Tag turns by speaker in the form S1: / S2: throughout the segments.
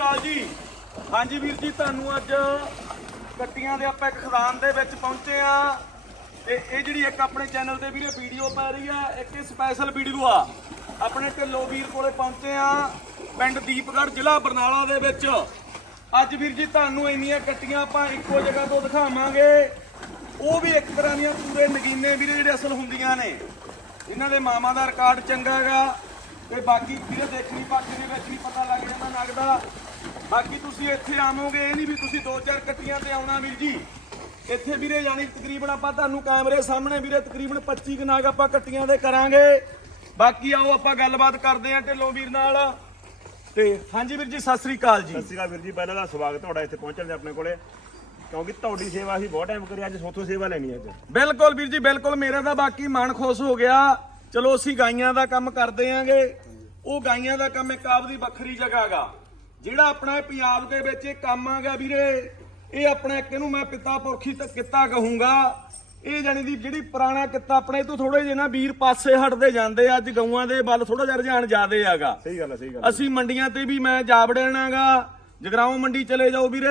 S1: ਅਕਾਲ ਜੀ। ਹਾਂਜੀ ਵੀਰ ਜੀ, ਤੁਹਾਨੂੰ ਅੱਜ ਕੱਟੀਆਂ ਦੇ ਆਪਾਂ ਇੱਕ ਖਦਾਨ ਦੇ ਵਿੱਚ ਪਹੁੰਚੇ ਆ। ਤੇ ਇਹ ਜਿਹੜੀ ਇੱਕ ਆਪਣੇ ਚੈਨਲ ਤੇ ਵੀਰੇ ਵੀਡੀਓ ਪੈ ਰਹੀ ਆ, ਇੱਕ ਇਹ ਸਪੈਸ਼ਲ ਵੀਡੀਓ ਆ। ਆਪਣੇ ਢਿੱਲੋਂ ਵੀਰ ਕੋਲੇ ਪਹੁੰਚੇ ਆ, ਪਿੰਡ ਦੀਪਗੜ੍ਹ, ਜ਼ਿਲ੍ਹਾ ਬਰਨਾਲਾ ਦੇ ਵਿੱਚ। ਅੱਜ ਵੀਰ ਜੀ, ਤੁਹਾਨੂੰ ਇੰਨੀਆਂ ਕੱਟੀਆਂ ਆਪਾਂ ਇੱਕੋ ਜਗ੍ਹਾ ਤੋਂ ਦਿਖਾਵਾਂਗੇ। ਉਹ ਵੀ ਇੱਕ ਤਰ੍ਹਾਂ ਦੀਆਂ ਪੂਰੇ ਨਗੀਨੇ ਵੀਰੇ ਜਿਹੜੇ ਅਸਲ ਹੁੰਦੀਆਂ ਨੇ। ਇਹਨਾਂ ਦੇ ਮਾਮਾ ਦਾ ਰਿਕਾਰਡ ਚੰਗਾ ਹੈਗਾ। ਤੇ ਬਾਕੀ ਵੀਰੇ ਦੇਖਣੀ ਪਾਸੇ ਦੇ ਵਿੱਚ ਵੀ ਪਤਾ ਲੱਗ ਜਾਂਦਾ, ਲੱਗਦਾ। ਬਾਕੀ ਤੁਸੀਂ ਇੱਥੇ ਆਵੋਗੇ ਇਹ ਨਹੀਂ ਵੀ ਤੁਸੀਂ ਦੋ ਚਾਰ ਕੱਟੀਆਂ ਤੇ ਆਉਣਾ ਵੀਰ ਜੀ। ਇੱਥੇ ਵੀਰੇ ਯਾਨੀ ਤਕਰੀਬਨ ਆਪਾਂ ਤੁਹਾਨੂੰ ਕੈਮਰੇ ਸਾਹਮਣੇ ਵੀਰੇ ਤਕਰੀਬਨ 25 ਕੁ ਨਾਗ ਆਪਾਂ ਕੱਟੀਆਂ ਦੇ ਕਰਾਂਗੇ। ਬਾਕੀ ਆਓ ਆਪਾਂ ਗੱਲਬਾਤ ਕਰਦੇ ਆਂ ਢਿੱਲੋਂ ਵੀਰ ਨਾਲ। ਤੇ ਹਾਂਜੀ ਵੀਰ ਜੀ ਸਤਿ ਸ੍ਰੀ ਅਕਾਲ ਜੀ।
S2: ਸਤਿ ਸ਼੍ਰੀ ਅਕਾਲ ਵੀਰ ਜੀ ਪਹਿਲਾਂ ਦਾ ਸਵਾਗਤ ਤੁਹਾਡਾ ਇੱਥੇ ਪਹੁੰਚਣ ਦੇ ਆਪਣੇ ਕੋਲੇ। ਕਿਉਂਕਿ ਤੁਹਾਡੀ ਸੇਵਾ ਅਸੀਂ ਬਹੁਤ ਟਾਈਮ ਕਰੀ ਅੱਜ ਸੋਥੋਂ ਸੇਵਾ ਲੈਣੀ ਅੱਜ।
S1: ਬਿਲਕੁਲ ਵੀਰ ਜੀ ਬਿਲਕੁਲ ਮੇਰਾ ਤਾਂ ਬਾਕੀ ਮਨ ਖੁਸ਼ ਹੋ ਗਿਆ। ਚਲੋ ਅਸੀਂ ਗਾਈਆਂ ਦਾ ਕੰਮ ਕਰਦੇ ਆਂਗੇ ਉਹ ਗਾਈਆਂ ਦਾ ਕੰਮ ਇੱਕ ਆਪਦੀ ਵੱਖਰੀ ਜਗ੍ਹਾ ਗਾ। ਜਿਹੜਾ ਆਪਣਾ ਪੰਜਾਬ ਦੇ ਵਿੱਚ ਇਹ ਕੰਮ ਆਗਾ ਵੀਰੇ ਇਹ ਆਪਣਾ ਇੱਕ ਇਹਨੂੰ ਮੈਂ ਪਿਤਾ ਪੁਰਖੀ ਤੇ ਕਿੱਤਾ ਕਹੂੰਗਾ ਇਹ ਜਾਨੀ ਦੀ ਜਿਹੜੀ ਪੁਰਾਣਾ ਕਿੱਤਾ ਆਪਣੇ ਤੋਂ ਥੋੜੇ ਜਿਹੇ ਨਾ ਵੀਰ ਪਾਸੇ ਹਟਦੇ ਜਾਂਦੇ ਆ। ਅੱਜ ਗਊਆਂ ਦੇ ਵੱਲ ਥੋੜਾ ਜਿਹਾ ਰੁਝਾਨ ਜ਼ਿਆਦੇ ਆਗਾ
S2: ਸਹੀ ਗੱਲ ਹੈ ਸਹੀ ਗੱਲ।
S1: ਅਸੀਂ ਮੰਡੀਆਂ ਤੇ ਵੀ ਮੈਂ ਜਾ ਵੜਨਾਗਾ ਜਗਰਾਉਂ ਮੰਡੀ ਚਲੇ ਜਾਓ ਵੀਰੇ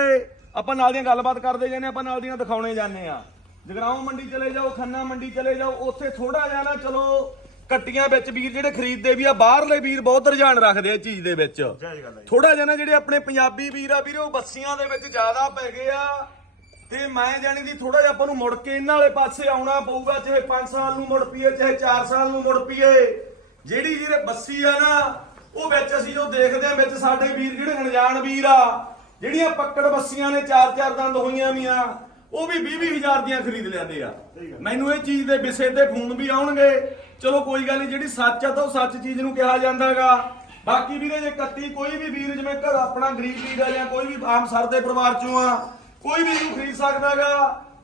S1: ਆਪਾਂ ਨਾਲ ਦੀਆਂ ਗੱਲਬਾਤ ਕਰਦੇ ਜਾਂਦੇ ਆਪਾਂ ਨਾਲ ਦੀਆਂ ਦਿਖਾਉਣੇ ਜਾਂਦੇ ਆ ਜਗਰਾਉਂ ਮੰਡੀ ਚਲੇ ਜਾਓ ਖੰਨਾ ਮੰਡੀ ਚਲੇ ਜਾਓ ਉੱਥੇ ਥੋੜਾ ਜਿਹਾ ਨਾ ਚਲੋ ਕੱਟੀਆਂ ਵਿੱਚ ਵੀਰ ਜਿਹੜੇ ਖਰੀਦਦੇ ਵੀ ਆ ਬਾਹਰਲੇ ਵੀਰ ਬਹੁਤ ਰੁਝਾਨ ਰੱਖਦੇ ਆ ਇਹ ਚੀਜ਼ ਦੇ ਵਿੱਚ।
S2: ਜੈ ਜੀ ਗੱਲ ਹੈ ਜੀ।
S1: ਥੋੜਾ ਜਿਹਾ ਨਾ ਜਿਹੜੇ ਆਪਣੇ ਪੰਜਾਬੀ ਵੀਰ ਆ ਵੀਰੇ ਉਹ ਬੱਸੀਆਂ ਦੇ ਵਿੱਚ ਜ਼ਿਆਦਾ ਪੈ ਗਏ ਆ। ਤੇ ਮੈਂ ਜਾਣੀ ਦੀ ਥੋੜਾ ਜਿਹਾ ਆਪਾਂ ਨੂੰ ਮੁੜ ਕੇ ਇਹਨਾਂ ਵਾਲੇ ਪਾਸੇ ਆਉਣਾ ਪਊਗਾ ਚਾਹੇ 5 ਸਾਲ ਨੂੰ ਮੁੜ ਪਈਏ ਚਾਹੇ 4 ਸਾਲ ਨੂੰ ਮੁੜ ਪਈਏ। ਜਿਹੜੀ ਜਿਹੜੇ ਬੱਸੀ ਆ ਨਾ ਉਹ ਵਿੱਚ ਅਸੀਂ ਜੋ ਦੇਖਦੇ ਆ ਵਿੱਚ ਸਾਡੇ ਵੀਰ ਜਿਹੜੇ ਅਣਜਾਣ ਵੀਰ ਆ ਜਿਹੜੀਆਂ ਪੱਕੜ ਬੱਸੀਆਂ ਨੇ ਚਾਰ ਚਾਰ ਦੰਦ ਹੋਈਆਂ ਵੀਆਂ ਉਹ ਵੀ 20 ਹਜ਼ਾਰ ਦੀਆਂ ਖਰੀਦ ਲੈਂਦੇ ਆ। ਮੈਨੂੰ ਇਹ ਚੀਜ਼ ਦੇ ਵਿਸੇ ਤੇ ਫੋਨ ਵੀ ਆਉਣਗੇ। ਚਲੋ ਕੋਈ ਗੱਲ ਨਹੀਂ ਜਿਹੜੀ ਸੱਚ ਆ ਤਾਂ ਉਹ ਸੱਚ ਚੀਜ਼ ਨੂੰ ਕਿਹਾ ਜਾਂਦਾਗਾ। ਬਾਕੀ ਵੀਰੇ ਜੇ ਕੱਟੀ ਕੋਈ ਵੀ ਵੀਰ ਜਿਵੇਂ ਘਰ ਆਪਣਾ ਗਰੀਬ ਵੀਰ ਆ ਜਾਂ ਕੋਈ ਵੀ ਆਮ ਸਰਦੇ ਪਰਿਵਾਰ ਚੋਂ ਆ ਕੋਈ ਵੀ ਇਹਨੂੰ ਖਰੀਦ ਸਕਦਾਗਾ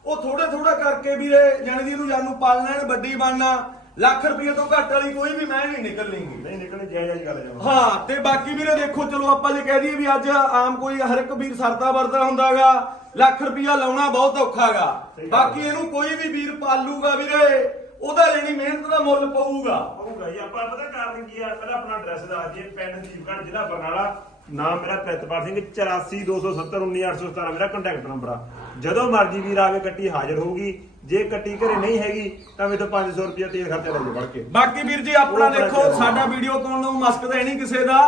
S1: ਉਹ ਥੋੜਾ ਥੋੜਾ ਕਰਕੇ ਵੀਰੇ ਜਾਣੀ ਦੀ ਇਹਨੂੰ ਜਾਨੂੰ ਪਾਲਣਾ ਇਹਨੇ ਵੱਡੀ ਬਣਨਾ। ਲੱਖ ਰੁਪਏ ਤੋਂ ਘੱਟ ਵਾਲੀ ਕੋਈ ਵੀ ਮੈਂ ਨਹੀਂ ਨਿਕਲਣੀ।
S2: ਨਹੀਂ ਨਿਕਲਣੀ ਜੈ ਜੈ ਗੱਲ ਹੈ
S1: ਹਾਂ ਤੇ ਬਾਕੀ ਵੀਰੇ ਦੇਖੋ ਚਲੋ ਆਪਾਂ ਜੇ ਕਹਿ ਦਈਏ ਵੀ ਅੱਜ ਆਮ ਕੋਈ ਹਰ ਇੱਕ ਵੀਰ ਸਰਦਾ ਵਰਦਾ ਹੁੰਦਾਗਾ ਲੱਖ ਰੁਪਇਆ ਲਾਉਣਾ ਬਹੁਤ ਔਖਾਗਾ।
S2: ਸਹੀ ਗੱਲ।
S1: ਬਾਕੀ ਇਹਨੂੰ ਕੋਈ ਵੀ ਵੀਰ ਪਾਲੂਗਾ ਵੀਰੇ ਉਹਦਾ ਜਿਹੜੀ ਮਿਹਨਤ ਦਾ ਮੁੱਲ ਪਊਗਾ।
S2: ਹੋਊਗਾ ਜੀ। ਆਪਾਂ ਪਤਾ ਕਾਰਨ ਕੀ ਆ? ਪਹਿਲਾਂ ਆਪਣਾ ਐਡਰੈਸ ਦੱਸ ਦਈਏ ਪਿੰਡ ਦੀਪਗੜ੍ਹ ਜ਼ਿਲ੍ਹਾ ਬਰਨਾਲਾ। ਨਾਮ ਮੇਰਾ ਪ੍ਰਿਤਪਾਲ ਸਿੰਘ 8427191817 ਮੇਰਾ ਕੰਟੈਕਟ ਨੰਬਰ ਆ। ਜਦੋਂ ਮਰਜ਼ੀ ਵੀਰ ਆਵੇ ਕੱਟੀ ਹਾਜ਼ਰ ਹੋਊਗੀ। ਜੇ ਕੱਟੀ ਘਰੇ ਨਹੀਂ ਹੈਗੀ ਤਾਂ ਮੇਰੇ ਤੋਂ 500 ਰੁਪਏ ਤੇਲ ਖਰਚਾ ਲੈ ਜਾਓ ਵੜ ਕੇ।
S1: ਬਾਕੀ ਵੀਰ ਜੀ ਆਪਣਾ ਦੇਖੋ। ਸਾਡਾ ਵੀਡੀਓ ਪਾਉਣ ਨੂੰ ਮਸਕਦ ਹੈ ਨਹੀਂ ਕਿਸੇ ਦਾ।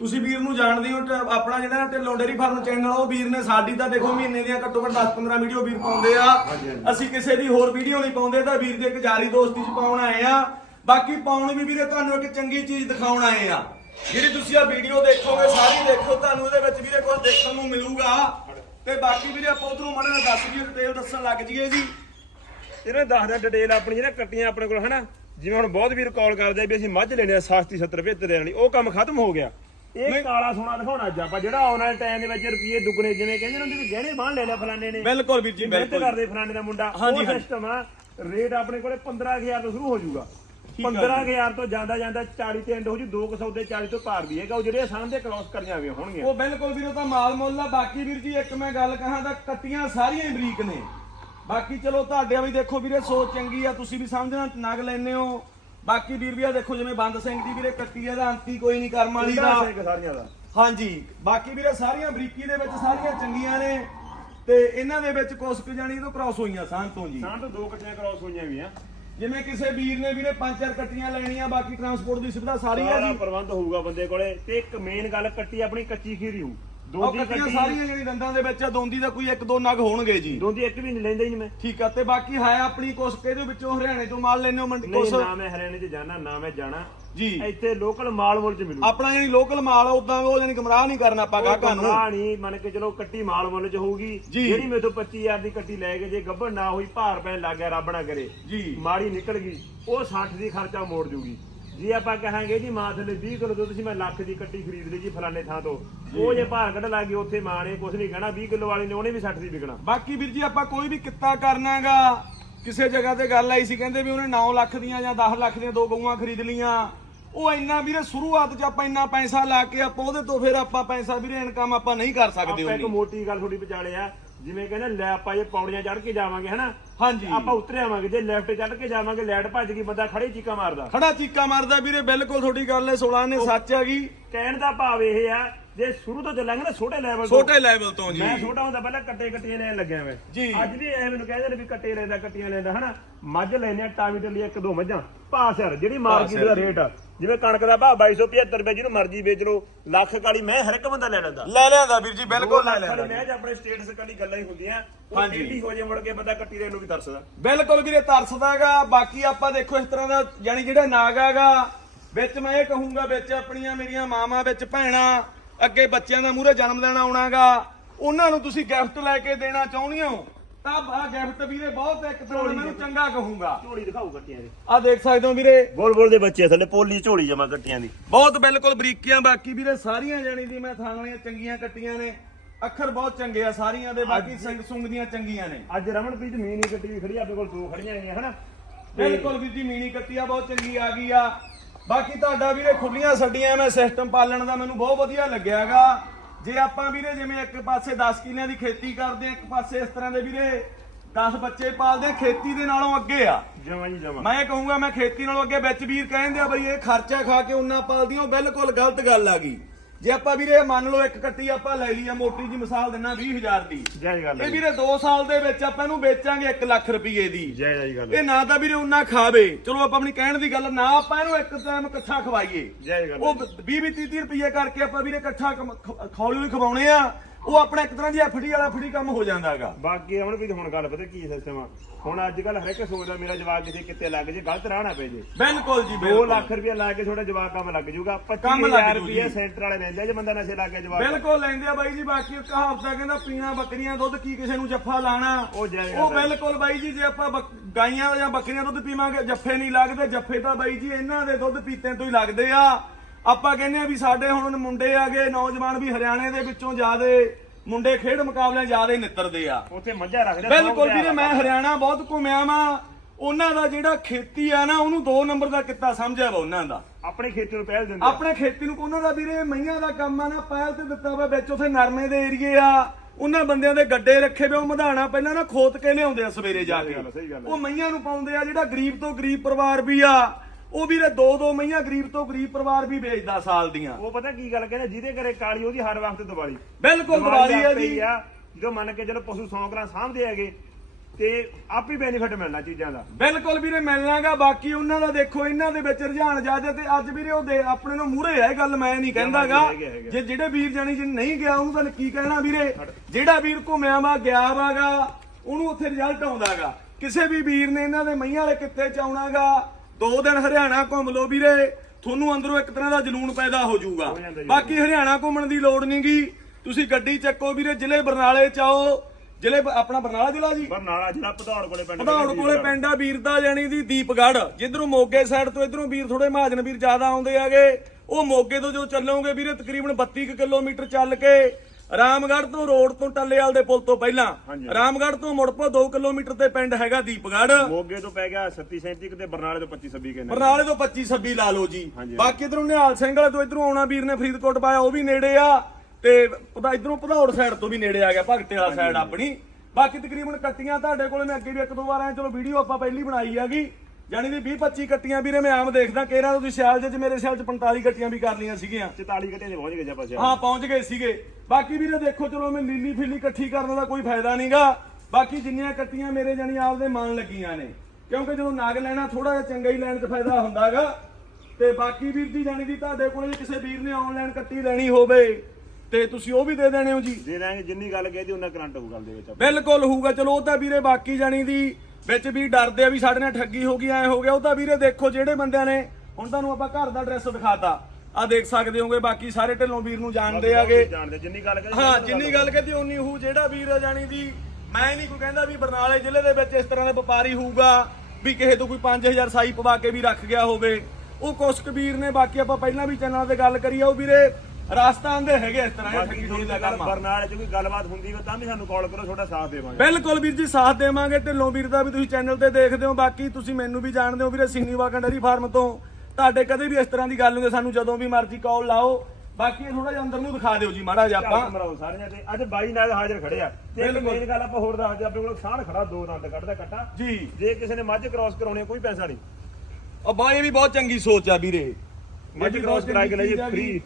S1: ਤੁਸੀਂ ਵੀਰ ਨੂੰ ਜਾਣਦੇ ਹੋ ਆਪਣਾ ਜਿਹੜਾ ਨਾ ਢਿੱਲੋਂ ਡੇਰੀ ਫਾਰਮ ਚੈਨਲ ਉਹ ਵੀਰ ਨੇ ਸਾਡੀ ਤਾਂ ਦੇਖੋ ਮਹੀਨੇ ਦੀਆਂ ਘੱਟੋ ਘੱਟ 10-15 ਵੀਡੀਓ ਵੀਰ ਪਾਉਂਦੇ ਆ। ਅਸੀਂ ਕਿਸੇ ਦੀ ਹੋਰ ਵੀਡੀਓ ਨਹੀਂ ਪਾਉਂਦੇ ਤਾਂ ਵੀਰ ਦੇ ਇੱਕ ਜਾਰੀ ਦੋਸਤੀ ਚ ਪਾਉਣ ਆਏ ਆ। ਬਾਕੀ ਪਾਉਣ ਵੀ ਵੀਰੇ ਤੁਹਾਨੂੰ ਇੱਕ ਚੰਗੀ ਚੀਜ਼ ਦਿਖਾਉਣ ਆਏ ਆ। ਜਿਹੜੀ ਤੁਸੀਂ ਆ ਵੀਡੀਓ ਦੇਖੋਗੇ ਸਾਰੀ ਦੇਖੋ ਤੁਹਾਨੂੰ ਇਹਦੇ ਵਿੱਚ ਵੀਰੇ ਕੁਝ ਦੇਖਣ ਨੂੰ ਮਿਲੂਗਾ। ਤੇ ਬਾਕੀ ਵੀਰੇ ਆਪਾਂ ਉਧਰੋਂ ਮਾੜਾ ਜਿਹਾ ਦੱਸ ਦਈਏ ਡਿਟੇਲ ਦੱਸਣ ਲੱਗ ਜੀਏ ਜੀ।
S2: ਇਹਨਾਂ ਦੱਸਦਾ ਡਿਟੇਲ ਆਪਣੀ ਜਿਹੜਾ ਕੱਟੀਆਂ ਆਪਣੇ ਕੋਲ ਹਨਾ? ਜਿਵੇਂ ਹੁਣ ਬਹੁਤ ਵੀਰ ਕਾਲ ਕਰਦੇ ਆ ਵੀ ਅਸੀਂ ਮੱਝ ਲੈਣੀ ਆ ਸਸਤੀ 70 75 ਦੇਣ ਵਾਲੀ ਉਹ ਕੰਮ ਖਤਮ ਹੋ ਗਿਆ। ਇਹ। ਕਾਲਾ ਸੋਨਾ ਦਿਖਾਉਣਾ ਅੱਜ ਆਪਾਂ ਜਿਹੜਾ ਆਉਣ ਵਾਲੇ ਟਾਈਮ ਦੇ ਵਿੱਚ ਰੁਪਏ ਦੁੱਗਣੇ ਜਿਵੇਂ ਕਹਿੰਦੇ ਨੇ ਵੀ ਗਹਿਣੇ ਬਾਹਰ ਲੈ ਲਿਆ ਫਲਾਣੇ ਨੇ।
S1: ਬਿਲਕੁਲ ਵੀਰ ਜੀ
S2: ਮਿਹਨਤ
S1: ਬਿਲਕੁਲ।
S2: ਕਰਦੇ ਫਲਾਣੇ ਦਾ ਮੁੰਡਾ।
S1: ਹਾਂਜੀ,
S2: ਉਹ
S1: ਹਾਂਜੀ।
S2: ਸਿਸਟਮ ਆ ਰੇਟ ਆਪਣੇ ਕੋਲੇ 15000 ਤੋਂ ਸ਼ੁਰੂ ਹੋ ਜਾਊਗਾ।
S1: ਠੀਕ ਆ। ਜੀ।
S2: 15000 ਤੋਂ ਜਾਂਦਾ ਜਾਂਦਾ 40 ਤੇ ਐਂਡ ਹੋ ਜੂ 200 ਦੇ 40 ਤੋਂ ਪਾਰ ਵੀ ਹੈਗਾ ਉਹ ਜਿਹੜੇ ਆਸਾਨ ਦੇ ਕ੍ਰਾਸ ਕਰ ਜਾਵੇ ਹੋਣਗੇ
S1: ਉਹ ਬਿਲਕੁਲ ਵੀਰੋ ਤਾਂ ਮਾਲ ਮੁੱਲ ਆ। ਬਾਕੀ ਵੀਰ ਜੀ ਇੱਕ ਮੈਂ ਗੱਲ ਕਹਾਂ ਤਾਂ ਕੱਟੀਆਂ ਸਾਰੀਆਂ ਹੀ ਬਰੀਕ ਨੇ। ਬਾਕੀ ਚਲੋ ਤੁਹਾਡੇ ਵੀ ਦੇਖੋ ਵੀਰੇ ਸੋਚ ਚੰਗੀ ਆ ਤੁਸੀਂ ਵੀ ਸਮਝਣਾ ਨਗ ਲੈਨੇ ਹੋ। ਬਾਕੀ ਵੀਰ ਵੀ ਆ ਦੇਖੋ ਜਿਵੇਂ ਬੰਦ ਸਿੰਘ ਦੀ ਵੀਰੇ ਕੱਟੀ ਆ ਦਾ ਅੰਤੀ ਕੋਈ ਨਹੀਂ ਕਰਮ ਵਾਲੀ ਦਾ।
S2: ਸਿੰਘ ਸਾਰੀਆਂ ਦਾ।
S1: ਹਾਂਜੀ ਬਾਕੀ ਵੀਰੇ ਸਾਰੀਆਂ ਬਰੀਕੀ ਦੇ ਵਿੱਚ ਸਾਰੀਆਂ ਚੰਗੀਆਂ ਨੇ ਤੇ ਇਹਨਾਂ ਦੇ ਵਿੱਚ ਕੁਛ ਕੁ ਜਾਣੀ ਤੋਂ ਕ੍ਰਾਸ ਹੋਈਆਂ ਸਾਂ ਤੋਂ ਜੀ।
S2: ਸਾਂ ਤੋਂ ਦੋ ਕੱਟੀਆਂ ਕ੍ਰਾਸ ਹੋਈਆਂ ਵੀ ਆ।
S1: ਜਿਵੇਂ ਕਿਸੇ ਵੀਰ ਨੇ ਵੀਰੇ ਪੰਜ ਚਾਰ ਕੱਟੀਆਂ ਲੈਣੀਆਂ ਬਾਕੀ ਟਰਾਂਸਪੋਰਟ ਦੀ ਸੁਵਿਧਾ ਸਾਰੀ
S2: ਸਾਰਾ
S1: ਜੀ।
S2: ਪ੍ਰਬੰਧ ਹੋਊਗਾ ਬੰਦੇ ਕੋਲੇ ਤੇ ਇੱਕ ਮੇਨ ਗੱਲ ਕੱਟੀ ਆਪਣੀ ਕੱਚੀ ਖੀਰੀ ਹੋਊ।
S1: ਉਹ
S2: ਦੋਦੀ
S1: ਕੱਟੀਆਂ
S2: ਕੱਟੀ
S1: ਸਾਰੀਆਂ ਜਿਹੜੀ ਦੰਦਾਂ ਦੇ ਵਿੱਚ ਆ ਦੋਂਦੀ ਦਾ ਕੋਈ ਇੱਕ ਦੋ ਨਗ ਹੋਣਗੇ ਜੀ।
S2: ਦੋਦੀ ਇੱਕ ਵੀ ਨਹੀਂ ਲੈਂਦਾ ਹੀ ਨਹੀਂ ਮੈਂ।
S1: ਠੀਕ ਆ ਤੇ ਬਾਕੀ ਹੈ ਆਪਣੀ ਕੁਛ ਕਿਹਦੇ ਵਿੱਚੋਂ ਹਰਿਆਣੇ ਤੋਂ ਮਾਲ ਲੈਣੇ ਹੋ ਮੰਡੀ
S2: ਨਹੀਂ
S1: ਕੁਛ
S2: ਨਾ ਮੈਂ ਹਰਿਆਣੇ 'ਚ ਜਾਣਾ ਨਾ ਮੈਂ ਜਾਣਾ।
S1: ਜੀ।
S2: ਇੱਥੇ ਲੋਕਲ ਮਾਲ ਮੁੱਲ 'ਚ ਮਿਲੂ।
S1: ਆਪਣਾ ਜਿਹੜੀ ਲੋਕਲ ਮਾਲ ਆ ਉਦਾਂ ਉਹ ਜਾਨੀ ਗਮਰਾਹ ਨਹੀਂ ਕਰਨਾ ਆਪਾਂ ਗਾਹਕਾਂ ਨੂੰ।
S2: ਗਾਹਕਾਂ ਨਹੀਂ ਮੰਨ ਕੇ ਚਲੋ ਕੱਟੀ ਮਾਲ ਮੁੱਲ 'ਚ ਹੋਊਗੀ।
S1: ਜੀ।
S2: ਜਿਹੜੀ ਮੇਰੇ ਤੋਂ 25000 ਦੀ ਕੱਟੀ ਲੈ ਕੇ ਜੇ ਗੱਭਣ ਨਾ ਹੋਈ ਭਾਰ ਪੈਣ ਲੱਗ ਗਿਆ ਰੱਬ ਨਾ ਕਰੇ।
S1: ਜੀ।
S2: ਮਾੜੀ ਨਿਕਲ ਗਈ ਉਹ 60 ਦੀ ਖਰਚਾ ਮੋੜ ਜੂਗੀ। ਜੇ ਆਪਾਂ ਕਹਾਂਗੇ ਜੀ ਮਾਂ ਥੱਲੇ 20 ਕਿਲੋ ਦੁੱਧ ਸੀ ਮੈਂ ਲੱਖ ਦੀ ਕੱਟੀ ਖਰੀਦ ਲਈ ਜੀ ਫਲਾਣੇ ਥਾਂ ਤੋਂ। ਉਹ ਜੇ ਭਾਰ ਕੱਢ ਲੱਗ ਉੱਥੇ ਮਾਂ ਨੇ ਕੁਝ ਨਹੀਂ ਕਹਿਣਾ 20 ਕਿਲੋ ਵਾਲੀ ਨੇ ਉਹਨੇ ਵੀ 60 ਦੀ ਵਿਕਣਾ।
S1: ਬਾਕੀ ਵੀਰ ਜੀ ਆਪਾਂ ਕੋਈ ਵੀ ਕਿੱਤਾ ਕਰਨਾਗਾ ਕਿਸੇ ਜਗ੍ਹਾ ਤੇ ਗੱਲ ਆਈ ਸੀ ਕਹਿੰਦੇ ਵੀ ਉਹਨੇ 9 ਲੱਖ ਦੀਆਂ ਜਾਂ 10 ਲੱਖ ਦੀਆਂ ਦੋ ਗਊਆਂ ਖਰੀਦ ਲੀਆਂ ਉਹ ਇੰਨਾ ਵੀਰੇ ਸ਼ੁਰੂਆਤ 'ਚ ਆਪਾਂ ਇੰਨਾ ਪੈਸਾ ਲਾ ਕੇ ਆਪਾਂ ਉਹਦੇ ਤੋਂ ਫਿਰ ਆਪਾਂ ਪੈਸਾ ਵੀਰੇ ਇਨਕਮ ਆਪਾਂ ਨਹੀਂ ਕਰ ਸਕਦੇ
S2: ਆਪਾਂ ਇੱਕ ਮੋਟੀ ਗੱਲ ਥੋੜੀ ਵਿਚਾਲੇ ਆ ਜਿਵੇਂ ਕਹਿੰਦੇ ਲੈ ਆਪਾਂ ਜੇ ਪੌੜੀਆਂ ਚੜ੍ਹ ਕੇ ਜਾਵਾਂਗੇ ਹਨਾ?
S1: ਹਾਂਜੀ।
S2: ਆਪਾਂ ਉਤਰ ਆਵਾਂਗੇ ਜੇ ਲੈਫਟ ਚੜ੍ਹ ਕੇ ਜਾਵਾਂਗੇ ਲੈਟ ਭੱਜ ਗਈ ਬੰਦਾ ਖੜੇ ਚੀਕਾ ਮਾਰਦਾ।
S1: ਖੜਾ ਚੀਕਾ ਮਾਰਦਾ ਵੀਰੇ ਬਿਲਕੁਲ ਤੁਹਾਡੀ ਗੱਲ ਹੈ 16 ਨੇ ਸੱਚ ਹੈਗੀ
S2: ਕਹਿਣ ਦਾ ਭਾਵ ਇਹ ਆ ਜੇ ਸ਼ੁਰੂ ਤੋਂ ਚੱਲਾਂਗੇ ਨਾ ਛੋਟੇ ਲੈਵਲ
S1: ਛੋਟੇ ਲੈਵਲ ਤੋਂ ਜੀ।
S2: ਮੈਂ ਛੋਟਾ ਹੁੰਦਾ ਪਹਿਲਾਂ ਕੱਟੇ ਕੱਟੀਆਂ ਲੈਣ ਲੱਗਿਆ ਮੈਂ।
S1: ਜੀ।
S2: ਅੱਜ ਵੀ ਐ ਮੈਨੂੰ ਕਹਿੰਦੇ ਨੇ ਵੀ ਕੱਟੇ ਲੈਂਦਾ ਕੱਟੀਆਂ ਲੈਂਦਾ ਹਨਾ? ਮੱਝ ਲੈਨੇ ਆ ਟਾਵੀ ਟੱਲੀ ਇੱਕ ਦੋ ਮੱਝਾਂ। ਪਾਸ ਯਾਰ ਜਿਹੜੀ ਮਾਰਕੀਟ ਦਾ ਰੇਟ ਆ। ਜਿਵੇਂ ਕਣਕ ਦਾ ਭਾਅ 2275 ਰੁਪਏ ਜਿਹਨੂੰ ਮਰਜ਼ੀ ਵੇਚ ਲਓ। ਲੱਖ ਕਾਲੀ ਮੈਂ ਹਰ ਇੱਕ ਬੰਦਾ ਲੈ ਲੈਂਦਾ।
S1: ਲੈ ਲਿਆਂਦਾ ਵੀਰ ਜੀ ਬਿਲਕੁਲ ਲੈ ਲਿਆਂਦਾ
S2: ਮੈਂ ਜੇ ਆਪਣੇ ਸਟੇਟਸ ਕਾਲੀ ਗੱਲਾਂ ਹੀ ਹੁੰਦੀਆਂ। ਉਹ। ਡੇਲੀ ਹੋ ਜੇ ਮੁੜ ਕੇ ਬੰਦਾ ਕੱਟੀ ਦੇ ਨੂੰ ਵੀ ਤਰਸਦਾ।
S1: ਬਿਲਕੁਲ ਵੀਰੇ ਤਰਸਦਾਗਾ। ਬਾਕੀ ਆਪਾਂ ਦੇਖੋ ਇਸ ਤਰ੍ਹਾਂ ਦਾ ਯਾਨੀ ਜਿਹੜਾ ਨਾਗ ਹੈਗਾ ਵਿੱਚ ਮੈਂ ਇਹ ਕਹੂੰਗਾ ਵਿੱਚ ਆਪਣੀਆਂ ਮੇਰੀਆਂ ਮਾਵਾਂ ਵਿੱਚ ਭੈਣਾਂ ਅੱਗੇ ਬੱਚਿਆਂ ਦਾ ਮੂਹਰੇ ਜਨਮ ਦਿਨ ਆਉਣਾਗਾ। ਉਹਨਾਂ ਨੂੰ ਤੁਸੀਂ ਗਿਫਟ ਲੈ ਕੇ ਦੇਣਾ ਚਾਹੁੰਦੇ ਹੋ? ਤਾਂ ਆ ਗਿਫਟ ਵੀਰੇ ਬਹੁਤ ਇੱਕ ਤਰ੍ਹਾਂ ਦਾ ਮੈਨੂੰ ਚੰਗਾ ਕਹੂੰਗਾ।
S2: ਝੋਲੀ ਦਿਖਾਓ ਕੱਟੀਆਂ ਦੀ।
S1: ਆ ਦੇਖ ਸਕਦੇ ਹੋ ਵੀਰੇ।
S2: ਬੋਲ ਬੋਲ ਦੇ ਬੱਚੇ ਥੱਲੇ ਪੋਲੀ ਝੋਲੀ ਜਮਾ ਕੱਟੀਆਂ ਦੀ।
S1: ਬਹੁਤ ਬਿਲਕੁਲ ਬਰੀਕੀਆਂ ਬਾਕੀ ਵੀਰੇ ਸਾਰੀਆਂ ਜਾਣੀ ਦੀ ਮੈਂ ਥਾਂ ਵਾਲੀਆਂ ਚੰਗੀਆਂ ਕੱਟੀਆਂ ਨੇ। ਅੱਖਰ ਬਹੁਤ ਚੰਗੇ ਆ ਸਾਰੀਆਂ ਦੇ ਬਾਕੀ ਸਿੰਘ ਸੁੰਗ ਦੀਆਂ ਚੰਗੀਆਂ ਨੇ।
S2: ਅੱਜ ਰਮਨਪ੍ਰੀਤ ਮੀਨੀ ਕੱਟੀ ਵੀ ਖੜੀ ਆ, ਆਪਣੇ ਕੋਲ ਦੋ ਖੜੀਆਂ ਆਈਆਂ ਹਨਾ?
S1: ਬਿਲਕੁਲ ਵੀਰ ਜੀ ਮੀਣੀ ਕੱਟੀਆ ਬਹੁਤ ਚੰਗੀ ਆ ਗਈ ਆ। ਬਾਕੀ ਤੁਹਾਡਾ ਵੀਰੇ ਖੁੱਲੀਆਂ ਛੱਡੀਆਂ ਮੈਂ ਸਿਸਟਮ ਪਾਲਣ ਦਾ ਮੈਨੂੰ ਬਹੁਤ ਵਧੀਆ ਲੱਗਿਆਗਾ। ਜੇ ਆਪਾਂ ਵੀਰੇ ਜਿਵੇਂ ਇੱਕ ਪਾਸੇ 10 ਕਿੱਲਿਆਂ ਦੀ ਖੇਤੀ ਕਰਦੇ ਆ ਇੱਕ ਪਾਸੇ ਇਸ ਤਰ੍ਹਾਂ ਦੇ ਵੀਰੇ 10 ਬੱਚੇ ਪਾਲਦੇ ਆ ਖੇਤੀ ਦੇ ਨਾਲੋਂ ਅੱਗੇ ਆ।
S2: ਜਮਾ ਜੀ ਜਮਾ।
S1: ਮੈਂ ਕਹੂੰਗਾ ਮੈਂ ਖੇਤੀ ਨਾਲੋਂ ਅੱਗੇ ਵਿੱਚ ਵੀਰ ਕਹਿੰਦੇ ਆ ਬਈ ਇਹ ਖਰਚਾ ਖਾ ਕੇ ਉਹਨਾਂ ਪਾਲਦੀਆਂ ਉਹ ਬਿਲਕੁਲ ਗਲਤ ਗੱਲ ਆ ਗਈ। ਜੇ ਆਪਾਂ ਵੀਰੇ ਮੰਨ ਲਓ ਇੱਕ ਕੱਟੀ ਆਪਾਂ ਲੈ ਲਈ ਆ ਮੋਟੀ ਜੀ ਮਿਸਾਲ ਦਿੰਨਾ 20000 ਦੀ।
S2: ਜੈ ਜੀ ਗੱਲ ਹੈ
S1: ਇਹ ਵੀਰੇ 2 ਸਾਲ ਦੇ ਵਿੱਚ ਆਪਾਂ ਇਹਨੂੰ ਵੇਚਾਂਗੇ 1 ਲੱਖ ਰੁਪਏ ਦੀ।
S2: ਜੈ ਜੀ ਗੱਲ
S1: ਇਹ ਨਾ ਤਾਂ ਵੀਰੇ ਉਨਾ ਖਾਵੇ। ਚਲੋ ਆਪਾਂ ਆਪਣੀ ਕਹਿਣ ਦੀ ਗੱਲ ਨਾ ਆਪਾਂ ਇਹਨੂੰ ਇੱਕ ਟਾਈਮ ਇਕੱਠਾ ਖਵਾਈਏ।
S2: ਜੈ ਜੀ ਗੱਲ
S1: ਉਹ 20 20 30 ਰੁਪਏ ਕਰਕੇ ਆਪਾਂ ਵੀਰੇ ਇਕੱਠਾ ਕਮ- ਖ- ਖੌਲੀ ਹੋਈ ਖਵਾਉਣੇ ਆ। ਉਹ ਆਪਣਾ ਇੱਕ ਤਰ੍ਹਾਂ ਦੀ ਐਫਡੀ ਵਾਲਾ ਫੜੀ ਕੰਮ ਹੋ ਜਾਂਦਾਗਾ
S2: ਬਾਕੀ ਹੁਣ ਵੀ ਹੁਣ ਗੱਲ ਪਤਾ ਕੀ ਸਿਸਟਮ ਆ। ਹੁਣ ਅੱਜ ਕੱਲ ਹਰ ਇੱਕ ਸੋਚਦਾ ਮੇਰਾ ਜਵਾਕ ਕਿਸੇ ਕਿਤੇ ਲੱਗ ਜੇ ਗਲਤ ਰਾਹ ਨਾ ਪੈ ਜੇ।
S1: ਬਿਲਕੁਲ ਜੀ
S2: 2
S1: ਬਿਲਕੁਲ।
S2: ਲੱਖ ਰੁਪਏ ਲਾ ਕੇ ਤੁਹਾਡਾ ਜਵਾਕ ਕੰਮ ਲੱਗ ਜਾਊਗਾ
S1: ਕੰਮ ਲੱਗ
S2: 25000
S1: ਜੂ
S2: ਰੁਪਏ। ਸੈਂਟਰ ਵਾਲੇ ਲੈਂਦੇ ਆ ਜੇ ਬੰਦਾ ਨਸ਼ੇ ਲੱਗ ਗਿਆ ਜਵਾਕ।
S1: ਬਿਲਕੁਲ ਲੈਂਦੇ ਆ ਬਾਈ ਜੀ ਬਾਕੀ ਉਹ ਕਹਾਵਤ ਕਹਿੰਦਾ ਪੀਣਾ ਬੱਕਰੀਆਂ ਦੁੱਧ ਕੀ ਕਿਸੇ ਨੂੰ ਜੱਫਾ ਲਾਣਾ।
S2: ਉਹ ਜਾਇਜ਼
S1: ਉਹ
S2: ਗੱਲ ਹੈ।
S1: ਬਿਲਕੁਲ ਬਾਈ ਜੀ ਜੇ ਆਪਾਂ ਬੱਕ- ਗਾਈਆਂ ਜਾਂ ਬੱਕਰੀਆਂ ਦੁੱਧ ਪੀਵਾਂਗੇ ਜੱਫੇ ਨਹੀਂ ਲੱਗਦੇ। ਜੱਫੇ ਤਾਂ ਬਾਈ ਜੀ ਇਹਨਾਂ ਦੇ ਦੁੱਧ ਪੀਤੇ ਤੋਂ ਹੀ ਲੱਗਦੇ ਆ। ਆਪਾਂ ਕਹਿੰਦੇ ਆ ਵੀ ਸਾਡੇ ਹੁਣ ਮੁੰਡੇ ਆਗੇ ਨੌਜਵਾਨ ਵੀ ਹਰਿਆਣੇ ਦੇ ਵਿੱਚੋਂ ਜ਼ਿਆਦੇ ਮੁੰਡੇ ਖੇਡ ਮੁਕਾਬਲਿਆਂ ਜ਼ਿਆਦੇ ਨਿੱਤਰਦੇ ਆ।
S2: ਉੱਥੇ ਮੱਝਾਂ ਰੱਖਦੇ ਆ,
S1: ਬਿਲਕੁਲ ਵੀਰੇ ਮੈਂ ਹਰਿਆਣਾ ਬਹੁਤ ਘੁੰਮਿਆ ਵਾਂ। ਉਹਨਾਂ ਦਾ ਜਿਹੜਾ ਖੇਤੀ ਆ ਨਾ ਉਹਨੂੰ 2 ਨੰਬਰ ਦਾ ਕਿੱਤਾ ਸਮਝਿਆ ਵਾ ਉਹਨਾਂ ਦਾ।
S2: ਆਪਣੀ ਖੇਤੀ ਨੂੰ ਪਹਿਲ ਦਿੰਦੇ ਆ।
S1: ਆਪਣੇ ਖੇਤੀ ਨੂੰ ਉਹਨਾਂ ਦਾ ਵੀਰੇ ਮਈਆਂ ਦਾ ਕੰਮ ਆ ਨਾ ਪਹਿਲ ਤੇ ਦਿੱਤਾ ਵਾ ਵਿੱਚ ਉਥੇ ਨਰਮੇ ਦੇ ਏਰੀਏ ਆ। ਉਹਨਾਂ ਬੰਦਿਆਂ ਦੇ ਗੱਡੇ ਰੱਖੇ ਵੇ ਉਹ ਮਧਾਣਾ ਪਹਿਲਾਂ ਨਾ ਖੋਤ ਕੇ ਲਿਆਉਂਦੇ ਆ ਸਵੇਰੇ ਜਾ ਕੇ।
S2: ਆ, ਆ।
S1: ਉਹ ਮਈਆਂ ਨੂੰ ਪਾਉਂਦੇ ਆ ਜਿਹੜਾ ਗਰੀਬ ਤੋਂ ਗਰੀਬ ਪਰਿਵਾਰ ਵੀ ਆ। ਉਹ ਵੀਰੇ ਦੋ ਦੋ ਮਈਆਂ ਗਰੀਬ ਤੋਂ ਗਰੀਬ ਪਰਿਵਾਰ ਵੀ ਵੇਚਦਾ ਸਾਲ ਦੀਆਂ।
S2: ਉਹ ਪਤਾ ਕੀ ਗੱਲ ਕਹਿੰਦੇ ਜਿਹਦੇ ਘਰੇ ਕਾਲੀ ਉਹਦੀ ਹਰ ਵਕਤ ਦੀਵਾਲੀ।
S1: ਬਿਲਕੁਲ ਦੀਵਾਲੀ
S2: ਹੀ
S1: ਜੀ।
S2: ਜਦੋਂ ਮੰਨ ਕੇ ਚਲੋ ਪਸ਼ੂ 100 ਗ੍ਰਾਮ ਸਾਂਭਦੇ ਹੈਗੇ ਤੇ ਆਪ ਹੀ ਬੈਨੀਫਿਟ ਮਿਲਣਾ ਚੀਜ਼ਾਂ ਦਾ।
S1: ਬਿਲਕੁਲ ਵੀਰੇ ਮਿਲਣਾਗਾ ਬਾਕੀ ਉਹਨਾਂ ਦਾ ਦੇਖੋ ਇਹਨਾਂ ਦੇ ਵਿੱਚ ਰੁਝਾਨ ਜ਼ਿਆਦਾ ਤੇ ਅੱਜ ਵੀਰੇ ਉਹ ਦੇ ਆਪਣੇ ਨੂੰ ਮੂਹਰੇ ਆ ਇਹ ਗੱਲ ਮੈਂ ਨਹੀਂ ਕਹਿੰਦਾਗਾ। ਜੇ ਜਿਹੜੇ ਵੀਰ ਜਾਨੀ ਜੀ ਨਹੀਂ ਗਿਆ ਉਹਨੂੰ ਤਾਂ ਕੀ ਕਹਿਣਾ ਵੀਰੇ? ਜਿਹੜਾ ਵੀਰ ਘੁੰਮਿਆ ਵਾ ਗਿਆ ਵਾਗਾ ਉਹਨੂੰ ਉੱਥੇ ਰਿਜ਼ਲਟ ਆਉਂਦਾਗਾ। ਕਿਸੇ ਵੀ ਵੀਰ ਨੇ ਇਹਨਾਂ ਦੇ ਮਈਆਂ ਵਾਲੇ ਕਿੱਥੇ ਚ ਆਉਣਾਗਾ? ਦੋ ਦਿਨ ਹਰਿਆਣਾ ਘੁੰਮ ਲਓ ਵੀਰੇ ਤੁਹਾਨੂੰ ਅੰਦਰੋਂ ਇੱਕ ਤਰ੍ਹਾਂ ਦਾ ਜਨੂਨ ਪੈਦਾ ਹੋ ਜਾਊਗਾ। ਬਾਕੀ ਹਰਿਆਣਾ ਘੁੰਮਣ ਦੀ ਲੋੜ ਨਹੀਂਗੀ ਤੁਸੀਂ ਗੱਡੀ ਚੱਕੋ ਵੀਰੇ ਜ਼ਿਲ੍ਹੇ ਬਰਨਾਲੇ ਚ ਆਓ। ਜ਼ਿਲ੍ਹੇ ਬ- ਆਪਣਾ ਬਰਨਾਲਾ ਜ਼ਿਲ੍ਹਾ ਜੀ?
S2: ਬਰਨਾਲਾ ਜ਼ਿਲ੍ਹਾ ਭਦੌੜ ਕੋਲੇ ਪਿੰਡ
S1: ਭਦੌੜ ਕੋਲੇ ਪਿੰਡ ਆ ਵੀਰ ਦਾ ਜਾਨੀ ਦੀ ਦੀਪਗੜ ਜਿੱਧਰੋਂ ਮੋਗੇ ਸਾਈਡ ਤੋਂ ਇਧਰੋਂ ਵੀਰ ਥੋੜੇ ਮਹਾਜਨ ਵੀਰ ਜ਼ਿਆਦਾ ਆਉਂਦੇ ਆਗੇ ਉਹ ਮੋਗੇ ਤੋਂ ਜੋ ਚੱਲੋਗੇ ਵੀਰੇ ਤਕਰੀਬਨ 32 ਕੁ ਕਿਲੋਮੀਟਰ ਚੱਲ ਕੇ ਰਾਮਗੜ੍ਹ ਤੋਂ ਰੋਡ ਤੋਂ ਟੱਲੇਵਾਲ ਦੇ ਪੁਲ ਤੋਂ ਪਹਿਲਾਂ।
S2: ਹਾਂਜੀ।
S1: ਰਾਮਗੜ੍ਹ ਤੋਂ ਮੁੜ ਪੋ 2 ਕਿਲੋਮੀਟਰ ਤੇ ਪਿੰਡ ਹੈਗਾ ਦੀਪਗੜ
S2: ਮੋਗੇ ਤੋਂ ਪੈ ਗਿਆ 37 37 ਤੇ ਬਰਨਾਲੇ ਤੋਂ 25 26 ਕਹਿੰਦੇ।
S1: ਬਰਨਾਲੇ ਤੋਂ 25 26 ਲਾ ਲਓ ਜੀ। ਬਾਕੀ ਇਧਰੋਂ ਨਿਹਾਲ ਸਿੰਘ ਵਾਲੇ ਤੋਂ ਇਧਰੋਂ ਆਉਣਾ ਵੀਰ ਨੇ ਫਰੀਦਕੋਟ ਪਾਇਆ ਉਹ ਵੀ ਨੇੜੇ ਆ। ਤੇ ਪਤਾ ਇਧਰੋਂ ਭਦੌੜ ਸਾਈਡ ਤੋਂ ਵੀ ਨੇੜੇ ਆ ਗਿਆ ਭਗਤੇ ਵਾਲਾ ਸਾਈਡ ਆਪਣੀ। ਬਾਕੀ ਤਕਰੀਬਨ ਕੱਟੀਆਂ ਤੁਹਾਡੇ ਕੋਲੇ ਮੈਂ ਅੱਗੇ ਵੀ ਇੱਕ ਦੋ ਵਾਰ ਆਇਆ ਚਲੋ ਵੀਡੀਓ ਆਪਾਂ ਪਹਿਲੀ ਬਣਾਈ ਹੈਗੀ। ਜਾਨੀ ਦੀ 20 25 ਕੱਟੀਆਂ ਵੀਰੇ ਮੈਂ ਆਮ ਦੇਖਦਾ ਕੇਰਾ ਤੁਸੀਂ ਸਿਆਲ ਦੇ ਚ ਮੇਰੇ ਸਿਆਲ ਚ 45 ਕੱਟੀਆਂ ਵੀ ਕਰ ਲੀਆਂ ਸੀਗੀਆਂ।
S2: 44 ਘੰਟੇ ਦੇ ਪਹੁੰਚ ਗਏ ਜਪਾ
S1: ਹਾਂ ਪਹੁੰਚ ਗਏ ਸੀਗੇ। ਬਾਕੀ ਵੀਰੇ ਦੇਖੋ ਚਲੋ ਮੈਂ ਲੀਲੀ ਫਿੱਲੀ ਇਕੱਠੀ ਕਰਨ ਦਾ ਕੋਈ ਫਾਇਦਾ ਨਹੀਂਗਾ ਬਾਕੀ ਜਿੰਨੀਆਂ ਕੱਟੀਆਂ ਮੇਰੇ ਜਾਨੀ ਆਪਦੇ ਮਨ ਲੱਗੀਆਂ ਨੇ। ਕਿਉਂਕਿ ਜਦੋਂ ਨਾਗ ਲੈਣਾ ਥੋੜਾ ਜਿਹਾ ਚੰਗਾ ਹੀ ਲੈਣ 'ਚ ਫਾਇਦਾ ਹੁੰਦਾਗਾ ਤੇ ਬਾਕੀ ਵੀਰ ਦੀ ਜਾਨੀ ਦੀ ਤੁਹਾਡੇ ਕੋਲੇ ਕਿਸੇ ਵੀਰ ਨੇ ਆਨਲਾਈਨ ਕੱਟੀ ਲੈਣੀ ਹੋਵੇ ਤੇ ਤੁਸੀਂ ਉਹ ਵੀ ਦੇ ਦੇਣੇ ਹੋ ਜੀ।
S2: ਦੇ ਦਾਂਗੇ ਜਿੰਨੀ ਗੱਲ ਕਹਦੀ ਉਹਨਾਂ ਕਰੰਟ ਹੋਊ ਗੱਲ ਦੇ ਵਿੱਚ
S1: ਬਿਲਕੁਲ ਹੋਊਗਾ। ਚਲੋ ਉਹ ਤਾਂ ਵੀਰੇ ਬਾਕੀ ਜਾਣੀ ਦੀ ਵਿੱਚ ਵੀ ਡਰਦੇ ਆ ਵੀ ਸਾਡੇ ਨਾਲ ਠੱਗੀ ਹੋ ਗਈ ਐ ਹੋ ਗਿਆ। ਉਹ ਤਾਂ ਵੀਰੇ ਦੇਖੋ ਜਿਹੜੇ ਬੰਦਿਆਂ ਨੇ ਹੁਣ ਤੁਹਾਨੂੰ ਆਪਾਂ ਘਰ ਦਾ ਐਡਰੈਸ ਦਿਖਾਤਾ। ਆ ਦੇਖ ਸਕਦੇ ਹੋਗੇ ਬਾਕੀ ਸਾਰੇ ਢਿੱਲੋਂ ਵੀਰ ਨੂੰ ਜਾਣਦੇ ਆਗੇ।
S2: ਜਾਣਦੇ ਜਿੰਨੀ ਗੱਲ ਕਹਦੀ
S1: ਹਾਂ ਜਿੰਨੀ ਗੱਲ ਕਹਤੀ ਉਨੀ ਹੂ ਜਿਹੜਾ ਵੀਰ ਜਾਣੀ ਦੀ ਮੈਂ ਨਹੀਂ ਕੋਈ ਕਹਿੰਦਾ ਵੀ ਬਰਨਾਲੇ ਜ਼ਿਲ੍ਹੇ ਦੇ ਵਿੱਚ ਇਸ ਤਰ੍ਹਾਂ ਦੇ ਵਪਾਰੀ ਹੋਊਗਾ ਵੀ ਕਿਸੇ ਤੋਂ ਕੋਈ 5000 ਸਾਈ ਪਵਾ ਕੇ ਵੀ ਰੱਖ ਗਿਆ ਹੋਵੇ। ਉਹ ਕੁਛ ਕੁ ਵੀਰ ਨੇ ਬਾਕੀ ਆਪਾਂ ਪਹਿਲਾਂ ਵੀ ਚੈਨਲ ਤੇ ਗੱਲ ਕਰੀ ਆ ਉਹ ਵੀਰੇ ਰਾਜਸਥਾਨ ਦੇ ਹੈਗੇ ਇਸ ਤਰ੍ਹਾਂ ਇਹ ਠੱਗੀ ਠੋਰੀ ਦਾ ਕੰਮ ਆ।
S2: ਬਰਨਾਲੇ 'ਚ ਕੋਈ ਗੱਲਬਾਤ ਹੁੰਦੀ ਵੇ ਤਾਂ ਵੀ ਸਾਨੂੰ ਕਾਲ ਕਰੋ ਤੁਹਾਡਾ ਸਾਥ ਦੇਵਾਂਗੇ।
S1: ਬਿਲਕੁਲ ਵੀਰ ਜੀ ਸਾਥ ਦੇਵਾਂਗੇ ਢਿੱਲੋਂ ਵੀਰ ਦਾ ਵੀ ਤੁਸੀਂ ਚੈਨਲ ਤੇ ਦੇਖਦੇ ਹੋ। ਬਾਕੀ ਤੁਸੀਂ ਮੈਨੂੰ ਵੀ ਜਾਣਦੇ ਹੋ ਵੀਰੇ ਸਿੰਗੀ ਵਾਕਾ ਡੈਰੀ ਫਾਰਮ ਤੋਂ। ਤੁਹਾਡੇ ਕਦੇ ਵੀ ਇਸ ਤਰ੍ਹਾਂ ਦੀ ਗੱਲ ਹੁੰਦੀ ਸਾਨੂੰ ਜਦੋਂ ਵੀ ਮਰਜ਼ੀ ਕਾਲ ਲਾਓ। ਬਾਕੀ ਇਹ ਥੋੜਾ ਜਿਹਾ ਅੰਦਰ ਨੂੰ ਦਿਖਾ ਦਿਓ ਜੀ ਮਾੜਾ ਜਿਹਾ ਆਪਾਂ।
S2: ਮਰਾਓ ਸਾਰਿਆਂ ਤੇ। ਅੱਜ ਬਾਈ ਨਾਲ ਹਾਜ਼ਰ ਖੜੇ ਆ। ਤੇ ਇੱਕ
S1: ਬਿਲਕੁਲ।
S2: ਮੇਨ ਗੱਲ ਆਪਾਂ ਹੋਰ ਦੱਸਦੇ ਆਪਣੇ ਕੋਲ ਸਾਨ ਖੜਾ ਦੋ ਦੰਦ ਕੱਢਦਾ ਕੱਟਾ।
S1: ਜੀ।
S2: ਜੇ ਕਿਸੇ ਨੇ ਮੱਝ ਕ੍ਰਾਸ ਕਰਾਉਣੀ ਆ, ਕੋਈ ਪੈਸਾ ਨਹੀਂ।
S1: ਉਹ ਬਾਈ ਇਹ ਵੀ ਬਹੁਤ ਚੰਗੀ ਸੋਚ ਆ ਵੀਰੇ।
S2: ਮੱਝ ਕ੍ਰਾਸ ਕਰਾ ਕੇ ਲੈ ਜੀ ਫ੍ਰੀ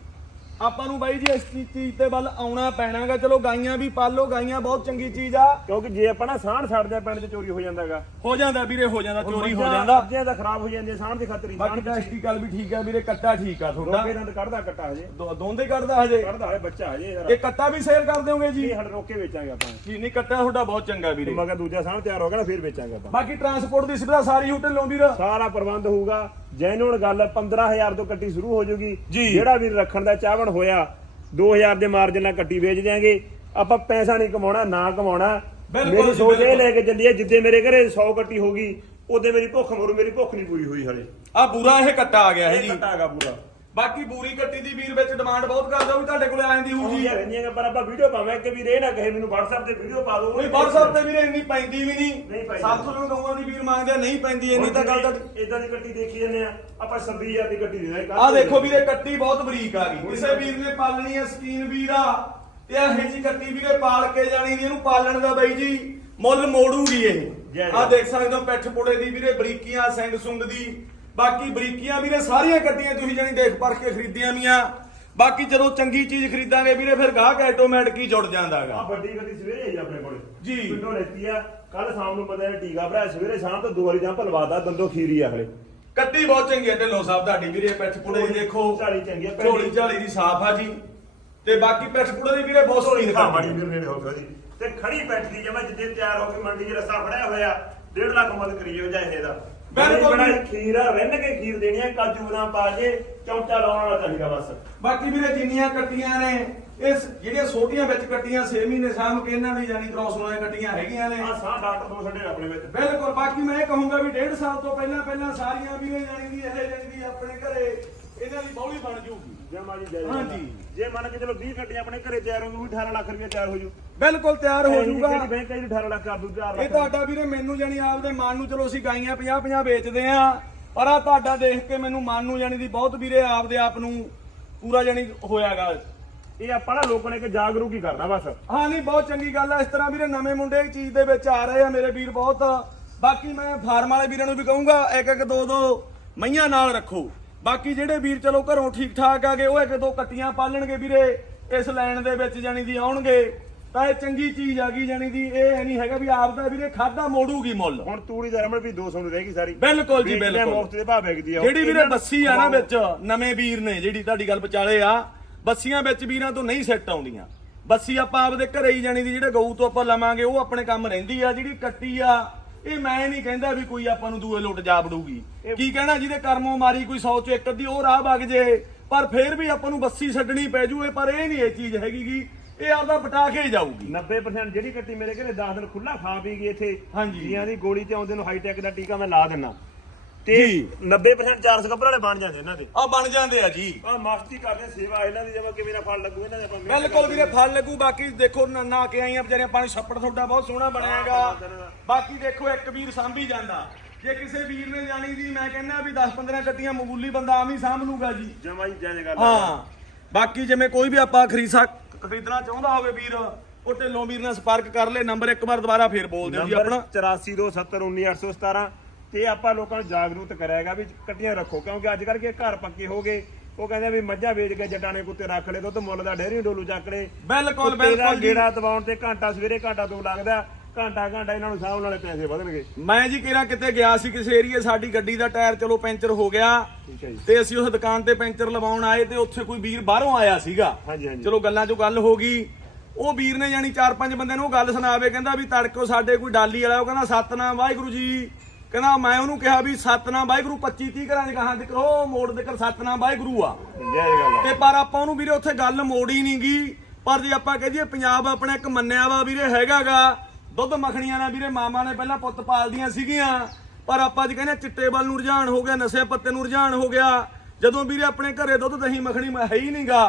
S1: ਆਪਾਂ ਨੂੰ ਬਾਈ ਜੀ ਇਸ ਚੀਜ਼ ਤੇ ਵੱਲ ਆਉਣਾ ਪੈਣਾਗਾ। ਚਲੋ ਗਾਈਆਂ ਵੀ ਪਾਲੋ ਗਾਈਆਂ ਬਹੁਤ ਚੰਗੀ ਚੀਜ਼ ਆ।
S2: ਕਿਉਂਕਿ ਜੇ ਆਪਾਂ ਨਾ ਸਾਂਢ ਛੱਡਦੇ ਆ ਪਿੰਡ 'ਚ ਚੋਰੀ ਹੋ ਜਾਂਦਾਗਾ।
S1: ਹੋ ਜਾਂਦਾ ਵੀਰੇ ਹੋ ਜਾਂਦਾ ਚੋਰੀ ਹੋ ਜਾਂਦਾ।
S2: ਅੱਜੇ ਤਾਂ ਖਰਾਬ ਹੋ ਜਾਂਦੀ ਸਾਂਢ ਦੀ ਖਾਤਰ
S1: ਬਾਕੀ
S2: ਸਾਂਢ
S1: ਟੈਸਟੀ ਗੱਲ ਵੀ ਠੀਕ ਆ ਵੀਰੇ ਕੱਟਾ ਠੀਕ ਆ ਤੁਹਾਡਾ।
S2: ਰੋਕੇ ਦੰਦ ਕੱਢਦਾ ਕੱਟਾ ਹਜੇ।
S1: ਦੋ- ਦੋਂਦੇ ਕੱਢਦਾ ਹਜੇ।
S2: ਕੱਢਦਾ ਹਜੇ ਬੱਚਾ ਹਜੇ ਯਾਰ
S1: ਇਹ ਕੱਟਾ ਵੀ ਸੇਲ ਕਰ ਦਿਓਗੇ ਜੀ?
S2: ਇਹ ਹੜ ਰੋਕੇ ਵੇਚਾਂਗੇ ਆਪਾਂ।
S1: ਜੀ ਨਹੀਂ ਕੱਟਾ ਤੁਹਾਡਾ ਬਹੁਤ ਚੰਗਾ ਵੀਰੇ।
S2: ਮਗਰ ਦੂਜਾ ਸਾਂਢ ਤਿਆਰ ਹੋ ਗਿਆ ਨਾ ਫਿਰ ਵੇਚਾਂਗੇ ਆਪਾਂ।
S1: ਬਾਕੀ ਟਰਾਂਸਪੋਰਟ ਦੀ ਸੁਵਿਧਾ ਸਾਰੀ ਹੋਟਲ ਵੀਰ।
S2: ਸਾਰਾ ਪ੍ਰਬੰਧ ਹੋਊਗਾ। ਜੈਨੂਨ ਗੱਲ 15000 ਤੋਂ ਕੱਟੀ ਸ਼ੁਰੂ ਹੋ ਜਾਊਗੀ
S1: ਜੀ।
S2: ਜਿਹੜਾ ਵੀ ਰੱਖਣ ਦਾ ਚਾਹਵਣ ਹੋਇਆ 2000 ਦੇ ਮਾਰਜਨ ਨਾਲ ਕੱਟੀ ਵੇਚ ਦਿਆਂਗੇ। ਆਪਾਂ ਪੈਸਾ ਨਹੀਂ ਕਮਾਉਣਾ ਨਾ ਕਮਾਉਣਾ। ਮੇਰੀ ਸੋਚ ਇਹ। ਲੈ ਕੇ ਚੱਲੀਏ ਜਿੱਦੇ ਮੇਰੇ ਘਰੇ 100 ਕੱਟੀ ਹੋਗੀ ਉਹਦੇ ਮੇਰੀ ਭੁੱਖ ਮਰੂ ਮੇਰੀ ਭੁੱਖ ਨਹੀਂ ਪੂਰੀ ਹੋਈ ਹਲੇ।
S1: ਆ ਬੁਰਾ ਇਹ ਕੱਟਾ ਆ ਗਿਆ ਹੈ ਜੀ।
S2: ਕੱਟਾ ਹੈਗਾ ਪੂਰਾ
S1: ਬਾਕੀ ਬੂਰੀ ਕੱਟੀ ਦੀ ਵੀਰ ਵਿੱਚ ਡਿਮਾਂਡ ਬਹੁਤ ਕਰਦਾ ਵੀ ਤੁਹਾਡੇ ਕੋਲੇ ਆ ਜਾਂਦੀ ਹੋਊ ਜੀ।
S2: ਰਹਿੰਦੀਆਂ ਪਰ ਆਪਾਂ ਵੀਡੀਓ ਪਾਵਾਂ ਕਿ ਵੀਰ ਨਾ ਕਹੇ ਮੈਨੂੰ WhatsApp ਤੇ ਵੀਡੀਓ ਪਾ ਦਿਓ
S1: ਕੋਈ WhatsApp ਤੇ ਵੀਰੇ ਇੰਨੀ ਪੈਂਦੀ ਵੀ
S2: ਨਹੀਂ।
S1: ਨਹੀਂ
S2: ਪੈਂਦੀ।
S1: 700 ਨੂੰ ਗਊਆਂ ਦੀ ਵੀਰ ਮੰਗਦੇ ਆ, ਨਹੀਂ ਪੈਂਦੀ ਇੰਨੀ ਤਾਂ ਗੱਲ ਤਾਂ
S2: ਇਦਾਂ ਦੀ ਕੱਟੀ ਦੇਖੀ ਜਾਂਦੇ ਆ ਆਪਾਂ 26000 ਦੀ ਕੱਟੀ ਦੇ
S1: ਆ ਦੇਖੋ ਵੀਰੇ ਕੱਟੀ ਬਹੁਤ ਬਰੀਕ ਆ ਗਈ। ਕਿਸੇ ਵੀਰ ਨੇ ਪਾਲਣੀ ਹੈ ਸਕੀਨ ਵੀਰ ਆ ਤੇ ਇਹ ਜੀ ਕੱਟੀ ਵੀਰੇ ਪਾਲ ਕੇ ਜਾਣੀ ਦੀ ਇਹਨੂੰ ਪਾਲਣ ਦਾ ਬਾਈ ਜੀ ਮੁੱਲ ਮੋੜੂਗੀ ਇਹ। ਆ ਦੇਖ ਸਕਦੇ ਹੋ ਪਿੱਠ ਪੁੜੇ ਦੀ ਵੀਰੇ ਬਰੀਕੀਆਂ ਸਿੰਗ ਸੁੰਗ ਦੀ। ਬਾਕੀ ਬਰੀਕੀਆਂ ਵੀਰੇ ਸਾਰੀਆਂ ਕੱਟੀਆਂ ਤੁਸੀਂ ਜਾਨੀ ਦੇਖ ਪਰਖ ਕੇ ਖਰੀਦੀਆਂ ਵੀਆਂ। ਬਾਕੀ ਜਦੋਂ ਚੰਗੀ ਚੀਜ਼ ਖਰੀਦਾਂਗੇ ਵੀਰੇ ਫਿਰ ਗਾਹਕ ਆਟੋਮੈਟਿਕ ਹੀ ਜੁੜ ਜਾਂਦਾਗਾ।
S2: ਆ ਵੱਡੀ ਗੱਡੀ ਸਵੇਰੇ ਆਈ ਆਪਣੇ ਕੋਲੇ।
S1: ਜੀ।
S2: ਪਿੰਡੋਂ ਲੈਤੀ ਆ ਕੱਲ ਸ਼ਾਮ ਨੂੰ ਬੰਦੇ ਨੇ ਟੀਕਾ ਭਰਾਇਆ ਸਵੇਰੇ ਸ਼ਾਮ ਤੋਂ ਦੋ ਵਾਰੀ ਜੰਪ ਲਵਾਦਾ ਦੰਦੋ ਖੀਰੀ ਆ ਅਗਲੇ।
S1: ਕੱਟੀ ਬਹੁਤ ਚੰਗੀ ਹੈ ਢਿੱਲੋਂ ਸਾਹਿਬ ਤੁਹਾਡੀ ਵੀਰੇ ਪਿੱਠ ਪੁੜੇ ਦੀ ਦੇਖੋ।
S2: ਝਾੜੀ ਚੰਗੀ ਆ
S1: ਝੋਲੀ ਝਾਲੀ ਦੀ ਸਾਫ਼ ਆ ਜੀ। ਤੇ ਬਾਕੀ ਪਿੱਠ ਪੁੜੇ ਦੀ ਵੀਰੇ ਬਹੁਤ ਸੋਹਣੀ
S2: ਹਾਂ ਮਾੜੀ
S1: ਨਿਕਲਦੀ
S2: ਵੀਰ ਨੇ ਹੋ ਗਈ। ਤੇ ਖੜੀ ਬੈਠੀ ਜਮਾ ਜਿੱਦੇ ਤਿਆਰ ਹੋ ਕੇ ਮੰਡੀ 'ਚ ਰਸਾ ਫੜਿਆ ਹੋਇਆ 1.5 ਲੱਖ ਮਦਦ ਕਰੀਓ ਜਾਏ ਇਹਦਾ
S1: ਬਿਲਕੁਲ।
S2: ਖੀਰ ਆ ਰਿੰਨ ਕੇ ਖੀਰ ਦੇਣੀ ਆ ਕਾਜੂ ਬਦਾਮ ਪਾ ਕੇ ਚੌਂਚਾ ਲਾਉਣ ਵਾਲਾ ਚਾਹੀਦਾ ਬਸ।
S1: ਬਾਕੀ ਵੀਰੇ ਜਿੰਨੀਆਂ ਕੱਟੀਆਂ ਨੇ ਇਸ ਜਿਹੜੀਆਂ ਛੋਟੀਆਂ ਵਿੱਚ ਕੱਟੀਆਂ 6 ਮਹੀਨੇ ਸਾਂਭ ਕੇ ਇਹਨਾਂ ਦੀ ਜਾਨੀ ਕ੍ਰੋਸ ਕੱਟੀਆਂ ਹੈਗੀਆਂ ਨੇ।
S2: ਆ ਸਾਹ ਡਾਕਟਰ ਦੋ ਛੱਡੇ ਆਪਣੇ ਵਿੱਚ।
S1: ਬਿਲਕੁਲ ਬਾਕੀ ਮੈਂ ਇਹ ਕਹੂੰਗਾ ਵੀ ਡੇਢ ਸਾਲ ਤੋਂ ਪਹਿਲਾਂ ਪਹਿਲਾਂ ਸਾਰੀਆਂ ਵੀਰੇ ਜਾਨੀ ਦੀ ਇਹ ਜਾਨੀ ਦੀ ਆਪਣੇ ਘਰੇ ਇਹਨਾਂ ਦੀ ਬੌਲੀ ਬਣ ਜਾਊਗੀ।
S2: ਜਮਾ ਜੀ ਜੈ
S1: ਹਾਂਜੀ।
S2: ਜੇ ਮੰਨ ਕੇ ਚਲੋ 20 ਗੱਡੀਆਂ ਆਪਣੇ ਘਰੇ ਤਿਆਰ ਹੋ ਗਈ 18 ਲੱਖ ਰੁਪਏ ਤਿਆਰ ਹੋ ਜੂ।
S1: ਬਿਲਕੁਲ ਤਿਆਰ ਹੋ ਜਾਊਗਾ
S2: ਬੈਂਕ ਹੈ ਜਿਹੜੀ 18 ਲੱਖ ਕਰ ਦੂ 4
S1: ਇਹ
S2: ਲੱਖ।
S1: ਤੁਹਾਡਾ ਵੀਰੇ ਮੈਨੂੰ ਜਾਨੀ ਆਪਦੇ ਮਨ ਨੂੰ ਚਲੋ ਅਸੀਂ ਗਾਈਆਂ 50 50 ਵੇਚਦੇ ਆ। ਪਰ ਆ ਤੁਹਾਡਾ ਦੇਖ ਕੇ ਮੈਨੂੰ ਮਨ ਨੂੰ ਜਾਨੀ ਦੀ ਬਹੁਤ ਵੀਰੇ ਆਪਦੇ ਆਪ ਨੂੰ ਪੂਰਾ ਜਾਨੀ ਹੋਇਆਗਾ।
S2: ਇਹ ਆਪਾਂ ਨਾ ਲੋਕਾਂ ਨੇ ਕਿ ਜਾਗਰੂਕ ਹੀ ਕਰਨਾ ਬਸ।
S1: ਹਾਂ ਨਹੀਂ ਬਹੁਤ ਚੰਗੀ ਗੱਲ ਆ। ਇਸ ਤਰ੍ਹਾਂ ਵੀਰੇ ਨਵੇਂ ਮੁੰਡੇ ਇਸ ਚੀਜ਼ ਦੇ ਵਿੱਚ ਆ ਰਹੇ ਆ ਮੇਰੇ ਵੀਰ ਬਹੁਤ। ਬਾਕੀ ਮੈਂ ਫਾਰਮ ਵਾਲੇ ਵੀਰਾਂ ਨੂੰ ਵੀ ਕਹੂੰਗਾ ਇੱਕ ਇੱਕ ਦੋ ਦੋ ਮਈਆਂ ਨਾਲ ਰੱਖੋ। ਬਾਕੀ ਜਿਹੜੇ ਵੀਰ ਚਲੋ ਘਰੋਂ ਠੀਕ ਠਾਕ ਆਗੇ ਉਹ ਇੱਕ ਦੋ ਕੱਟੀਆਂ ਪਾਲਣਗੇ ਵੀਰੇ। ਇਸ ਲਾਈਨ ਦੇ ਵਿੱਚ ਜਾਣੀ ਦੀ ਆਉਣਗੇ। ਤਾਂ ਇਹ ਚੰਗੀ ਚੀਜ਼ ਆ ਗਈ ਜਾਣੀ ਦੀ ਇਹ ਨਹੀਂ ਹੈਗਾ ਵੀ ਆਪ ਦਾ ਵੀਰੇ ਖਾਦਾ ਮੋੜੂਗੀ ਮੁੱਲ।
S2: ਹੁਣ ਤੂੜੀ ਦਾ ਰਮਣ ਵੀ 200 ਨੂੰ ਰਹਿ ਗਈ ਸਾਰੀ।
S1: ਬਿਲਕੁਲ ਜੀ
S2: ਆ,
S1: ਬਿਲਕੁਲ।
S2: ਮੁਫ਼ਤ ਦੇ ਭਾਅ ਵਿਕਦੀ ਆ ਉਹ।
S1: ਜਿਹੜੀ ਵੀਰੇ ਬੱਸੀ ਆ ਨਾ ਵਿੱਚ ਨਵੇਂ ਵੀਰ ਨੇ ਜਿਹੜੀ ਤੁਹਾਡੀ ਗੱਲ ਵਿਚਾਲੇ ਆ ਬੱਸੀਆਂ ਵਿੱਚ ਵੀਰਾਂ ਤੋਂ ਨਹੀਂ ਸੈੱਟ ਆਉਂਦੀਆਂ। ਬੱਸੀ ਆਪਾਂ ਆਪਦੇ ਘਰੇ ਹੀ ਜਾਣੀ ਦੀ ਜਿਹੜੇ ਗਊ ਤੋਂ ਆਪਾਂ ਲਵਾਂਗੇ ਉਹ ਆਪਣੇ ਕੰਮ ਰਹਿੰਦੀ ਆ ਜਿਹੜੀ ਕੱਟੀ ਆ ਇਹ ਮੈਂ ਨਹੀਂ ਕਹਿੰਦਾ ਵੀ ਕੋਈ ਆਪਾਂ ਨੂੰ ਦੂਏ ਲੁੱਟ ਜਾ ਵੜੂਗੀ। ਕੀ ਕਹਿਣਾ ਜਿਹਦੇ ਕਰਮੋਂ ਮਾਰੀ ਕੋਈ 100 ਚ ਇੱਕ ਅੱਧੀ ਉਹ ਰਾਹ ਵਗ ਜੇ। ਪਰ ਫੇਰ ਵੀ ਆਪਾਂ ਨੂੰ ਬੱਸੀ ਛੱਡਣੀ ਪੈ ਜੂ ਇਹ ਪਰ ਇਹ ਨਹੀਂ ਇਹ ਚੀਜ਼ ਹੈਗੀ ਗੀ। ਇਹ ਆਪਦਾ ਪਟਾ ਕੇ ਜਾਊਗੀ।
S2: 90% ਜਿਹੜੀ ਕੱਟੀ ਮੇਰੇ ਘਰੇ 10 ਦਿਨ ਖੁੱਲਾ ਖਾ ਪੀ ਗਈ ਇੱਥੇ।
S1: ਹਾਂਜੀ।
S2: ਜੀਆਂ ਦੀ ਗੋਲੀ ਤੇ ਆਉਂਦੇ ਨੂੰ ਹਾਈਟੈਕ ਦਾ ਟੀਕਾ ਮੈਂ ਲਾ ਦਿੰਨਾ। ਤੇ
S1: ਜੀ।
S2: 90% 400 ਕੱਪੜ ਵਾਲੇ ਬਣ ਜਾਂਦੇ ਇਹਨਾਂ ਦੇ।
S1: ਆ ਬਣ ਜਾਂਦੇ ਆ ਜੀ।
S2: ਆ ਮਸਤੀ ਕਰਦੇ ਸੇਵਾ ਇਹਨਾਂ ਦੀ ਜਿਵੇਂ ਕਿਵੇਂ ਨਾ ਫਲ ਲੱਗੂ ਇਹਨਾਂ ਦੇ ਆਪਾਂ ਮਿਹਨਤ
S1: ਬਿਲਕੁਲ ਵੀਰੇ ਫਲ ਲੱਗੂ ਬਾਕੀ ਦੇਖੋ ਨਾ ਨਾ ਕੇ ਆਈਆਂ ਵਿਚਾਰੀਆਂ ਪਾਣੀ ਛੱਪੜ ਤੁਹਾਡਾ ਬਹੁਤ ਸੋਹਣਾ ਬਣਿਆਗਾ। ਬਾਕੀ ਦੇਖੋ ਇੱਕ ਵੀਰ ਸਾਂਭੀ ਜਾਂਦਾ। ਜੇ ਕਿਸੇ ਵੀਰ ਨੇ ਜਾਣੀ ਦੀ ਮੈਂ ਕਹਿੰਦਾ ਵੀ 10 15 ਕੱਟੀਆਂ ਮਗੂਲੀ ਬੰਦਾ ਆਮ ਹੀ ਸਾਂਭ ਲੂਗਾ ਜੀ।
S2: ਜਮਾ ਜੀ ਜੈ ਗੱਲ
S1: ਹਾਂ। ਬਾਕੀ ਜਿਵੇਂ ਕੋਈ ਵੀ ਆਪਾਂ ਖਰੀਦ ਸਕ ਖਰੀਦਣਾ ਚਾਹੁੰਦਾ ਹੋਵੇ ਵੀਰ ਉਹ ਢਿੱਲੋਂ ਵੀਰ ਨਾਲ ਸੰਪਰਕ ਕਰ ਲੈ ਨੰਬਰ ਇੱਕ ਵਾਰ ਦੁਬਾਰਾ ਫੇਰ ਬੋਲ ਦਿਓ ਜੀ ਆਪਣਾ।
S2: 8427191817 ਤੇ ਆਪਾਂ ਲੋਕਾਂ ਨੂੰ ਜਾਗਰੂਕ ਕਰਿਆਗਾ ਵੀ ਕੱਟੀਆਂ ਰੱਖੋ ਕਿਉਂਕਿ ਅੱਜ ਕੱਲ੍ਹ ਕੇ ਘਰ ਪੱਕੇ ਹੋ ਗਏ। ਉਹ ਕਹਿੰਦੇ ਵੀ ਮੱਝਾਂ ਵੇਚ ਕੇ ਜੱਟਾਂ ਨੇ ਕੁੱਤੇ ਰੱਖ ਲਏ ਦੁੱਧ ਮੁੱਲ ਦਾ ਡੇਰੀ ਡੋਲੂ ਚੱਕ ਲਏ।
S1: ਬਿਲਕੁਲ ਬਿਲਕੁਲ
S2: ਗੇੜਾ ਦਵਾਉਣ ਤੇ ਘੰਟਾ ਸਵੇਰੇ ਘੰਟਾ ਦੋ ਲੱਗਦਾ ਘੰਟਾ ਘੰਟਾ ਇਹਨਾਂ ਨੂੰ ਸਾਹਬ ਨਾਲੇ ਪੈਸੇ ਵਧਣਗੇ।
S1: ਮੈਂ ਜੀ ਕਿਹੜਾ ਕਿਤੇ ਗਿਆ ਸੀ ਕਿਸੇ ਏਰੀਏ ਸਾਡੀ ਗੱਡੀ ਦਾ ਟਾਇਰ ਚਲੋ ਪੈਂਚਰ ਹੋ ਗਿਆ। ਤੇ ਅਸੀਂ ਉਸ ਦੁਕਾਨ ਤੇ ਪੈਂਚਰ ਲਵਾਉਣ ਆਏ ਤੇ ਉੱਥੇ ਕੋਈ ਵੀਰ ਬਾਹਰੋਂ ਆਇਆ ਸੀਗਾ। ਚਲੋ ਗੱਲਾਂ 'ਚੋਂ ਗੱਲ ਹੋ ਗਈ। ਉਹ ਵੀਰ ਨੇ ਜਾਨੀ ਚਾਰ ਪੰਜ ਬੰਦਿਆਂ ਨੂੰ ਗੱਲ ਸੁਣਾਵੇ ਕਹਿੰਦਾ ਵੀ ਤੜਕੋ ਸਾਡੇ ਕੋਈ ਡਾਲੀ ਵਾਲਾ ਉਹ ਕਹਿੰਦਾ ਸਤਨਾਮ ਵਾਹਿਗੁਰੂ ਜੀ। ਕਹਿੰਦਾ ਮੈਂ ਉਹਨੂੰ ਕਿਹਾ ਵੀ ਸਤਨਾਮ ਵਾਹਿਗੁਰੂ 25 30 ਘਰਾਂ 'ਚ ਕਹਾਂ ਦਿੱਕਰ ਉਹ ਮੋੜ ਦਿੱਕਰ ਸਤਨਾਮ ਵਾਹਿਗੁਰੂ ਆ
S2: ਜੈ ਗੱਲ ਆ।
S1: ਤੇ ਪਰ ਆਪਾਂ ਉਹਨੂੰ ਵੀਰੇ ਉੱਥੇ ਗੱਲ ਮੋੜੀ ਨੀ ਗੀ ਪਰ ਜੇ ਆਪਾਂ ਕਹਦੀਏ ਪੰਜਾਬ ਆਪਣਾ ਇੱਕ ਮੰਨਿਆ ਵਾ ਵੀਰੇ ਹੈਗਾਗਾ ਦੁੱਧ ਮੱਖਣੀਆਂ ਨਾਲ ਵੀਰੇ ਮਾਮਾ ਨੇ ਪਹਿਲਾਂ ਪੁੱਤ ਪਾਲਦੀਆਂ ਸੀਗੀਆਂ ਪਰ ਆਪਾਂ ਅੱਜ ਕਹਿੰਦੇ ਚਿੱਟੇ ਵੱਲ ਨੂੰ ਰੁਝਾਨ ਹੋ ਗਿਆ ਨਸ਼ੇ ਪੱਤੇ ਨੂੰ ਰੁਝਾਨ ਹੋ ਗਿਆ ਜਦੋਂ ਵੀਰੇ ਆਪਣੇ ਘਰੇ ਦੁੱਧ ਦਹੀਂ ਮੱਖਣੀ ਮ- ਹੈ ਹੀ ਨਹੀਂਗਾ।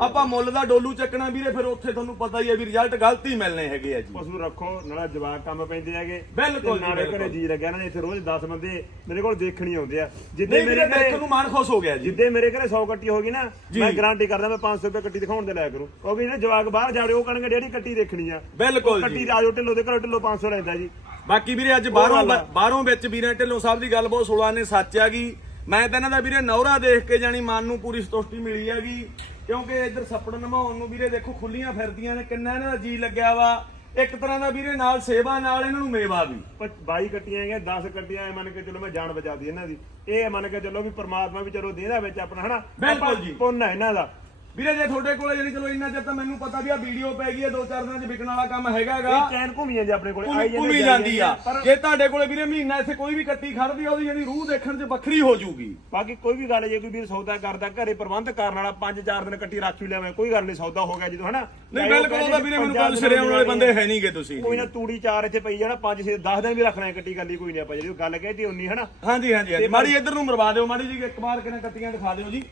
S1: ਆਪਾਂ ਮੁੱਲ ਦਾ ਡੋਲੂ ਚੱਕਣਾ ਵੀਰੇ ਫਿਰ ਉੱਥੇ ਤੁਹਾਨੂੰ ਪਤਾ ਹੀ ਹੈ ਵੀ ਰਿਜ਼ਲਟ ਗਲਤ ਹੀ ਮਿਲਨੇ ਹੈਗੇ ਆ ਜੀ।
S2: ਪਸ਼ੂ ਰੱਖੋ ਨਾਲੇ ਜਵਾਕ ਕੰਮ ਪੈਂਦੇ ਹੈਗੇ।
S1: ਬਿਲਕੁਲ
S2: ਤੇ ਨਾਲੇ ਘਰੇ
S1: ਬਿਲਕੁਲ।
S2: ਜੀ ਲੱਗਿਆ ਨਾ ਇੱਥੇ ਰੋਜ਼ 10 ਬੰਦੇ ਮੇਰੇ ਕੋਲ ਦੇਖਣ ਆਉਂਦੇ ਆ। ਜਿੱਦੇ
S1: ਨਹੀਂ
S2: ਮੇਰੇ
S1: ਵੀਰੇ
S2: ਘਰੇ
S1: ਦੇਖਣ ਨੂੰ ਮਨ ਖੁਸ਼ ਹੋ ਗਿਆ ਜੀ।
S2: ਜਿੱਦੇ ਮੇਰੇ ਘਰੇ 100 ਕੱਟੀ ਹੋ ਗਈ ਨਾ। ਮੈਂ ਗਾਰੰਟੀ ਕਰਦਾ ਮੈਂ 500 ਰੁਪਏ ਕੱਟੀ ਦਿਖਾਉਣ ਦੇ ਲਿਆ ਕਰੂੰ। ਕਿਉਂਕਿ ਜਿਹੜੇ ਜਵਾਕ ਬਾਹਰ ਜਾੜੇ ਉਹ ਕਹਣਗੇ ਡੈਡੀ ਕੱਟੀ ਦੇਖਣੀ ਆ।
S1: ਬਿਲਕੁਲ
S2: ਕੱਟੀ
S1: ਜੀ
S2: ਰਾਜੋ ਢਿੱਲੋ ਦੇ ਘਰੋਂ ਢਿੱਲੋ 500 ਲੈਂਦਾ ਜੀ।
S1: ਬਾਕੀ ਵੀਰੇ ਅੱਜ ਬਾਹਰੋਂ
S2: ਆ।
S1: ਬਾਹਰੋਂ ਵਿੱਚ ਵੀਰੇ ਢਿੱਲੋਂ ਸਾਹਿਬ ਦੀ ਗੱਲ ਬਹੁਤ 16 ਨੇ ਸੱਚ ਹੈਗੀ ਮੈਂ ਤਾਂ ਇਹਨਾਂ ਦਾ ਵੀਰੇ ਨੌਰਾ ਦੇਖ ਕੇ ਜਾਣੀ ਮਨ ਨੂੰ ਪੂਰੀ ਸੰਤੁਸ਼ਟੀ ਮਿਲੀ ਹੈਗੀ। ਕਿਉਂਕਿ ਇੱਧਰ ਸੱਪੜ ਨਮਾਉਣ ਨੂੰ ਵੀਰੇ ਦੇਖੋ ਖੁੱਲੀਆਂ ਫਿਰਦੀਆਂ ਨੇ ਕਿੰਨਾ ਇਹਨਾਂ ਦਾ ਜੀ ਲੱਗਿਆ ਵਾ। ਇੱਕ ਤਰ੍ਹਾਂ ਦਾ ਵੀਰੇ ਨਾਲ ਸੇਵਾ ਨਾਲ ਇਹਨਾਂ ਨੂੰ ਮੇਵਾ ਵੀ।
S2: ਪ- 22 ਕੱਟੀਆਂ ਹੈਗੀਆਂ 10 ਕੱਟੀਆਂ ਐ ਮੰਨ ਕੇ ਚਲੋ ਮੈਂ ਜਾਨ ਬਚਾਦੀ ਇਹਨਾਂ ਦੀ। ਇਹ ਮੰਨ ਕੇ ਚਲੋ ਵੀ ਪ੍ਰਮਾਤਮਾ ਵੀ ਚਲੋ ਦੇਦਾ ਵਿੱਚ ਆਪਣਾ ਹਨਾ?
S1: ਬਿਲਕੁਲ ਜੀ।
S2: ਪੁੰਨ ਹੈ ਇਹਨਾਂ ਦਾ।
S1: ਵੀਰੇ ਜੇ ਤੁਹਾਡੇ ਕੋਲੇ ਜਿਹੜੀ ਚਲੋ ਇੰਨਾ ਚਿਰ ਤਾਂ ਮੈਨੂੰ ਪਤਾ ਵੀ ਆ ਵੀਡੀਓ ਪੈ ਗਈ ਹੈ ਦੋ ਚਾਰ ਦਿਨਾਂ 'ਚ ਵਿਕਣ ਵਾਲਾ ਕੰਮ ਹੈਗਾਗਾ।
S2: ਇਹ ਚੈਨ ਘੁੰਮੀ ਜਾਂਦੀ ਆਪਣੇ ਕੋਲੇ ਆਈ
S1: ਘੁੰਮੀ
S2: ਜਾਈ
S1: ਜਾਂਦੀ ਆ।
S2: ਪਰ
S1: ਜੇ ਤੁਹਾਡੇ ਕੋਲੇ ਵੀਰੇ ਮਹੀਨਾ ਇੱਥੇ ਕੋਈ ਵੀ ਕੱਟੀ ਖੜਦੀ ਆ ਉਹਦੀ ਜਿਹੜੀ ਰੂਹ ਦੇਖਣ 'ਚ ਵੱਖਰੀ ਹੋ ਜਾਊਗੀ
S2: ਬਾਕੀ ਕੋਈ ਵੀ ਗੱਲ ਹੈ, ਜੇ ਕੋਈ ਵੀਰ ਸੌਦਾ ਕਰਦਾ ਘਰੇ ਪ੍ਰਬੰਧ ਕਰਨ ਵਾਲਾ 5-4 ਦਿਨ ਕੱਟੀ ਰੱਖ ਵੀ ਲਿਆਵੇਂ ਕੋਈ ਗੱਲ ਨਹੀਂ ਸੌਦਾ ਹੋ ਗਿਆ ਜਦੋਂ ਹਨਾ?
S1: ਨਹੀਂ ਬਿਲਕੁਲ ਉਹਦਾ ਵੀਰੇ ਮੈਨੂੰ ਕੱਲ ਸਿਰੇ ਆਉਣ ਵਾਲੇ ਬੰਦੇ ਹੈ ਨਹੀਂਗੇ ਤੁਸੀਂ।
S2: ਕੋਈ ਨਾ ਤੂੜੀ ਚਾਰ ਇੱਥੇ ਪਈ ਜਾਣਾ 5-6 10 ਦਿਨ ਵੀ ਰੱਖਣਾ ਹੈ ਕੱਟੀ ਗੱਲੀ ਕੋਈ ਨਹੀਂ ਆਪਾਂ ਜਿਹੜੀ ਗੱਲ ਕਹਿਤੀ ਉਨੀ ਹਨਾ?
S1: ਹਾਂਜੀ ਹਾਂਜੀ ਮਾੜੀ ਇੱਧਰ ਨੂੰ ਮਰਵਾ ਦਿਓ ਮਾੜੀ ਜੀ ਇੱਕ ਵਾਰ ਕਿਨੇ ਕੱਟੀਆਂ ਦਿਖਾ ਦਿਓ ਜੀ।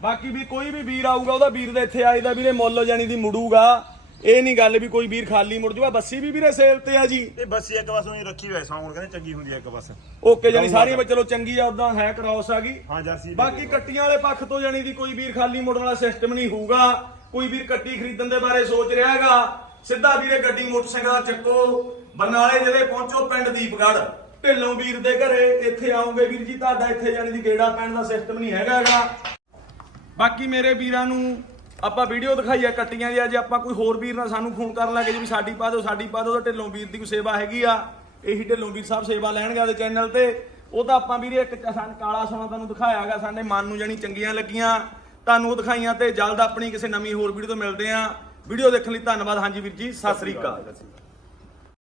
S1: ਬਾਕੀ ਵੀ ਕੋਈ ਵੀ ਵੀਰ ਆਊਗਾ ਉਹਦਾ ਵੀਰ ਦੇ ਇੱਥੇ ਆਈ ਦਾ ਵੀਰੇ ਮੁੱਲ ਜਾਣੀ ਦੀ ਮੁੜੂਗਾ। ਇਹ ਨਹੀਂ ਗੱਲ ਵੀ ਕੋਈ ਵੀਰ ਖਾਲੀ ਮੁੜ ਜੂਗਾ ਬੱਸੀ ਵੀ ਵੀਰੇ ਸੇਲ ਤੇ ਆ ਜੀ।
S2: ਇਹ ਬੱਸੀ ਇੱਕ ਬਸ ਉਹੀ ਰੱਖੀ ਹੋਇਆ ਸੌਣ ਕਹਿੰਦੇ ਚੰਗੀ ਹੁੰਦੀ ਹੈ ਇੱਕ ਬਸ
S1: ਓਕੇ ਜਾਨੀ ਸਾਰੀਆਂ ਵਿੱਚ ਚਲੋ ਚੰਗੀ ਆ ਉਦਾਂ ਹੈ ਕ੍ਰਾਸ ਆ ਗਈ।
S2: ਹਾਂ ਜਰਸੀ
S1: ਬਾਕੀ ਕੱਟੀਆਂ ਵਾਲੇ ਪੱਖ ਤੋਂ ਜਾਣੀ ਦੀ ਕੋਈ ਵੀਰ ਖਾਲੀ ਮੁੜਨ ਵਾਲਾ ਸਿਸਟਮ ਨਹੀਂ ਹੋਊਗਾ। ਕੋਈ ਵੀਰ ਕੱਟੀ ਖਰੀਦਣ ਦੇ ਬਾਰੇ ਸੋਚ ਰਿਹਾ ਹੈਗਾ। ਸਿੱਧਾ ਵੀਰੇ ਗੱਡੀ ਮੋਟਰਸਾਈਕਲ ਦਾ ਚੱਕੋ। ਬਰਨਾਲੇ ਜਿਹੜੇ ਪਹੁੰਚੋ ਪਿੰਡ ਦੀਪਗੜ੍ਹ। ਢਿੱਲੋਂ ਵੀਰ ਦੇ ਘਰੇ ਇੱਥੇ ਆਉਂਗੇ ਵੀਰ ਜੀ ਤੁਹਾਡਾ ਇੱਥੇ ਜਾਣੀ ਦੀ ਗੇੜਾ ਪੈਣ ਦਾ ਸਿਸਟਮ ਨਹੀਂ ਹੈਗਾ ਹੈਗਾ। ਬਾਕੀ ਮੇਰੇ ਵੀਰਾਂ ਨੂੰ ਆਪਾਂ ਵੀਡੀਓ ਦਿਖਾਈ ਆ ਕੱਟੀਆਂ ਦੀ, ਅੱਜ ਆਪਾਂ ਕੋਈ ਹੋਰ ਵੀਰ ਨਾਲ ਸਾਨੂੰ ਫੋਨ ਕਰਨ ਲੱਗੇ ਜੀ ਵੀ ਸਾਡੀ ਪਾ ਦਿਓ, ਸਾਡੀ ਪਾ ਦਿਓ ਤਾਂ ਢਿੱਲੋਂ ਵੀਰ ਦੀ ਕੋਈ ਸੇਵਾ ਹੈਗੀ ਆ। ਇਹੀ ਢਿੱਲੋਂ ਵੀਰ ਸਾਹਿਬ ਸੇਵਾ ਲੈਣਗੇ ਉਹਦੇ ਚੈਨਲ ਤੇ। ਉਹ ਤਾਂ ਆਪਾਂ ਵੀਰੇ ਇੱਕ ਸਾਨੂੰ ਕਾਲਾ ਸੋਨਾ ਤੁਹਾਨੂੰ ਦਿਖਾਇਆਗਾ ਸਾਡੇ ਮਨ ਨੂੰ ਜਾਨੀ ਚੰਗੀਆਂ ਲੱਗੀਆਂ। ਤੁਹਾਨੂੰ ਉਹ ਦਿਖਾਈਆਂ ਤੇ ਜਲਦ ਆਪਣੀ ਕਿਸੇ ਨਵੀਂ ਹੋਰ ਵੀਡੀਓ ਤੋਂ ਮਿਲਦੇ ਆਂ ਵੀਡੀਓ ਦੇਖਣ ਲਈ ਧੰਨਵਾਦ। ਹਾਂਜੀ ਵੀਰ ਜੀ, ਸਤਿ ਸ੍ਰੀ ਅਕਾਲ।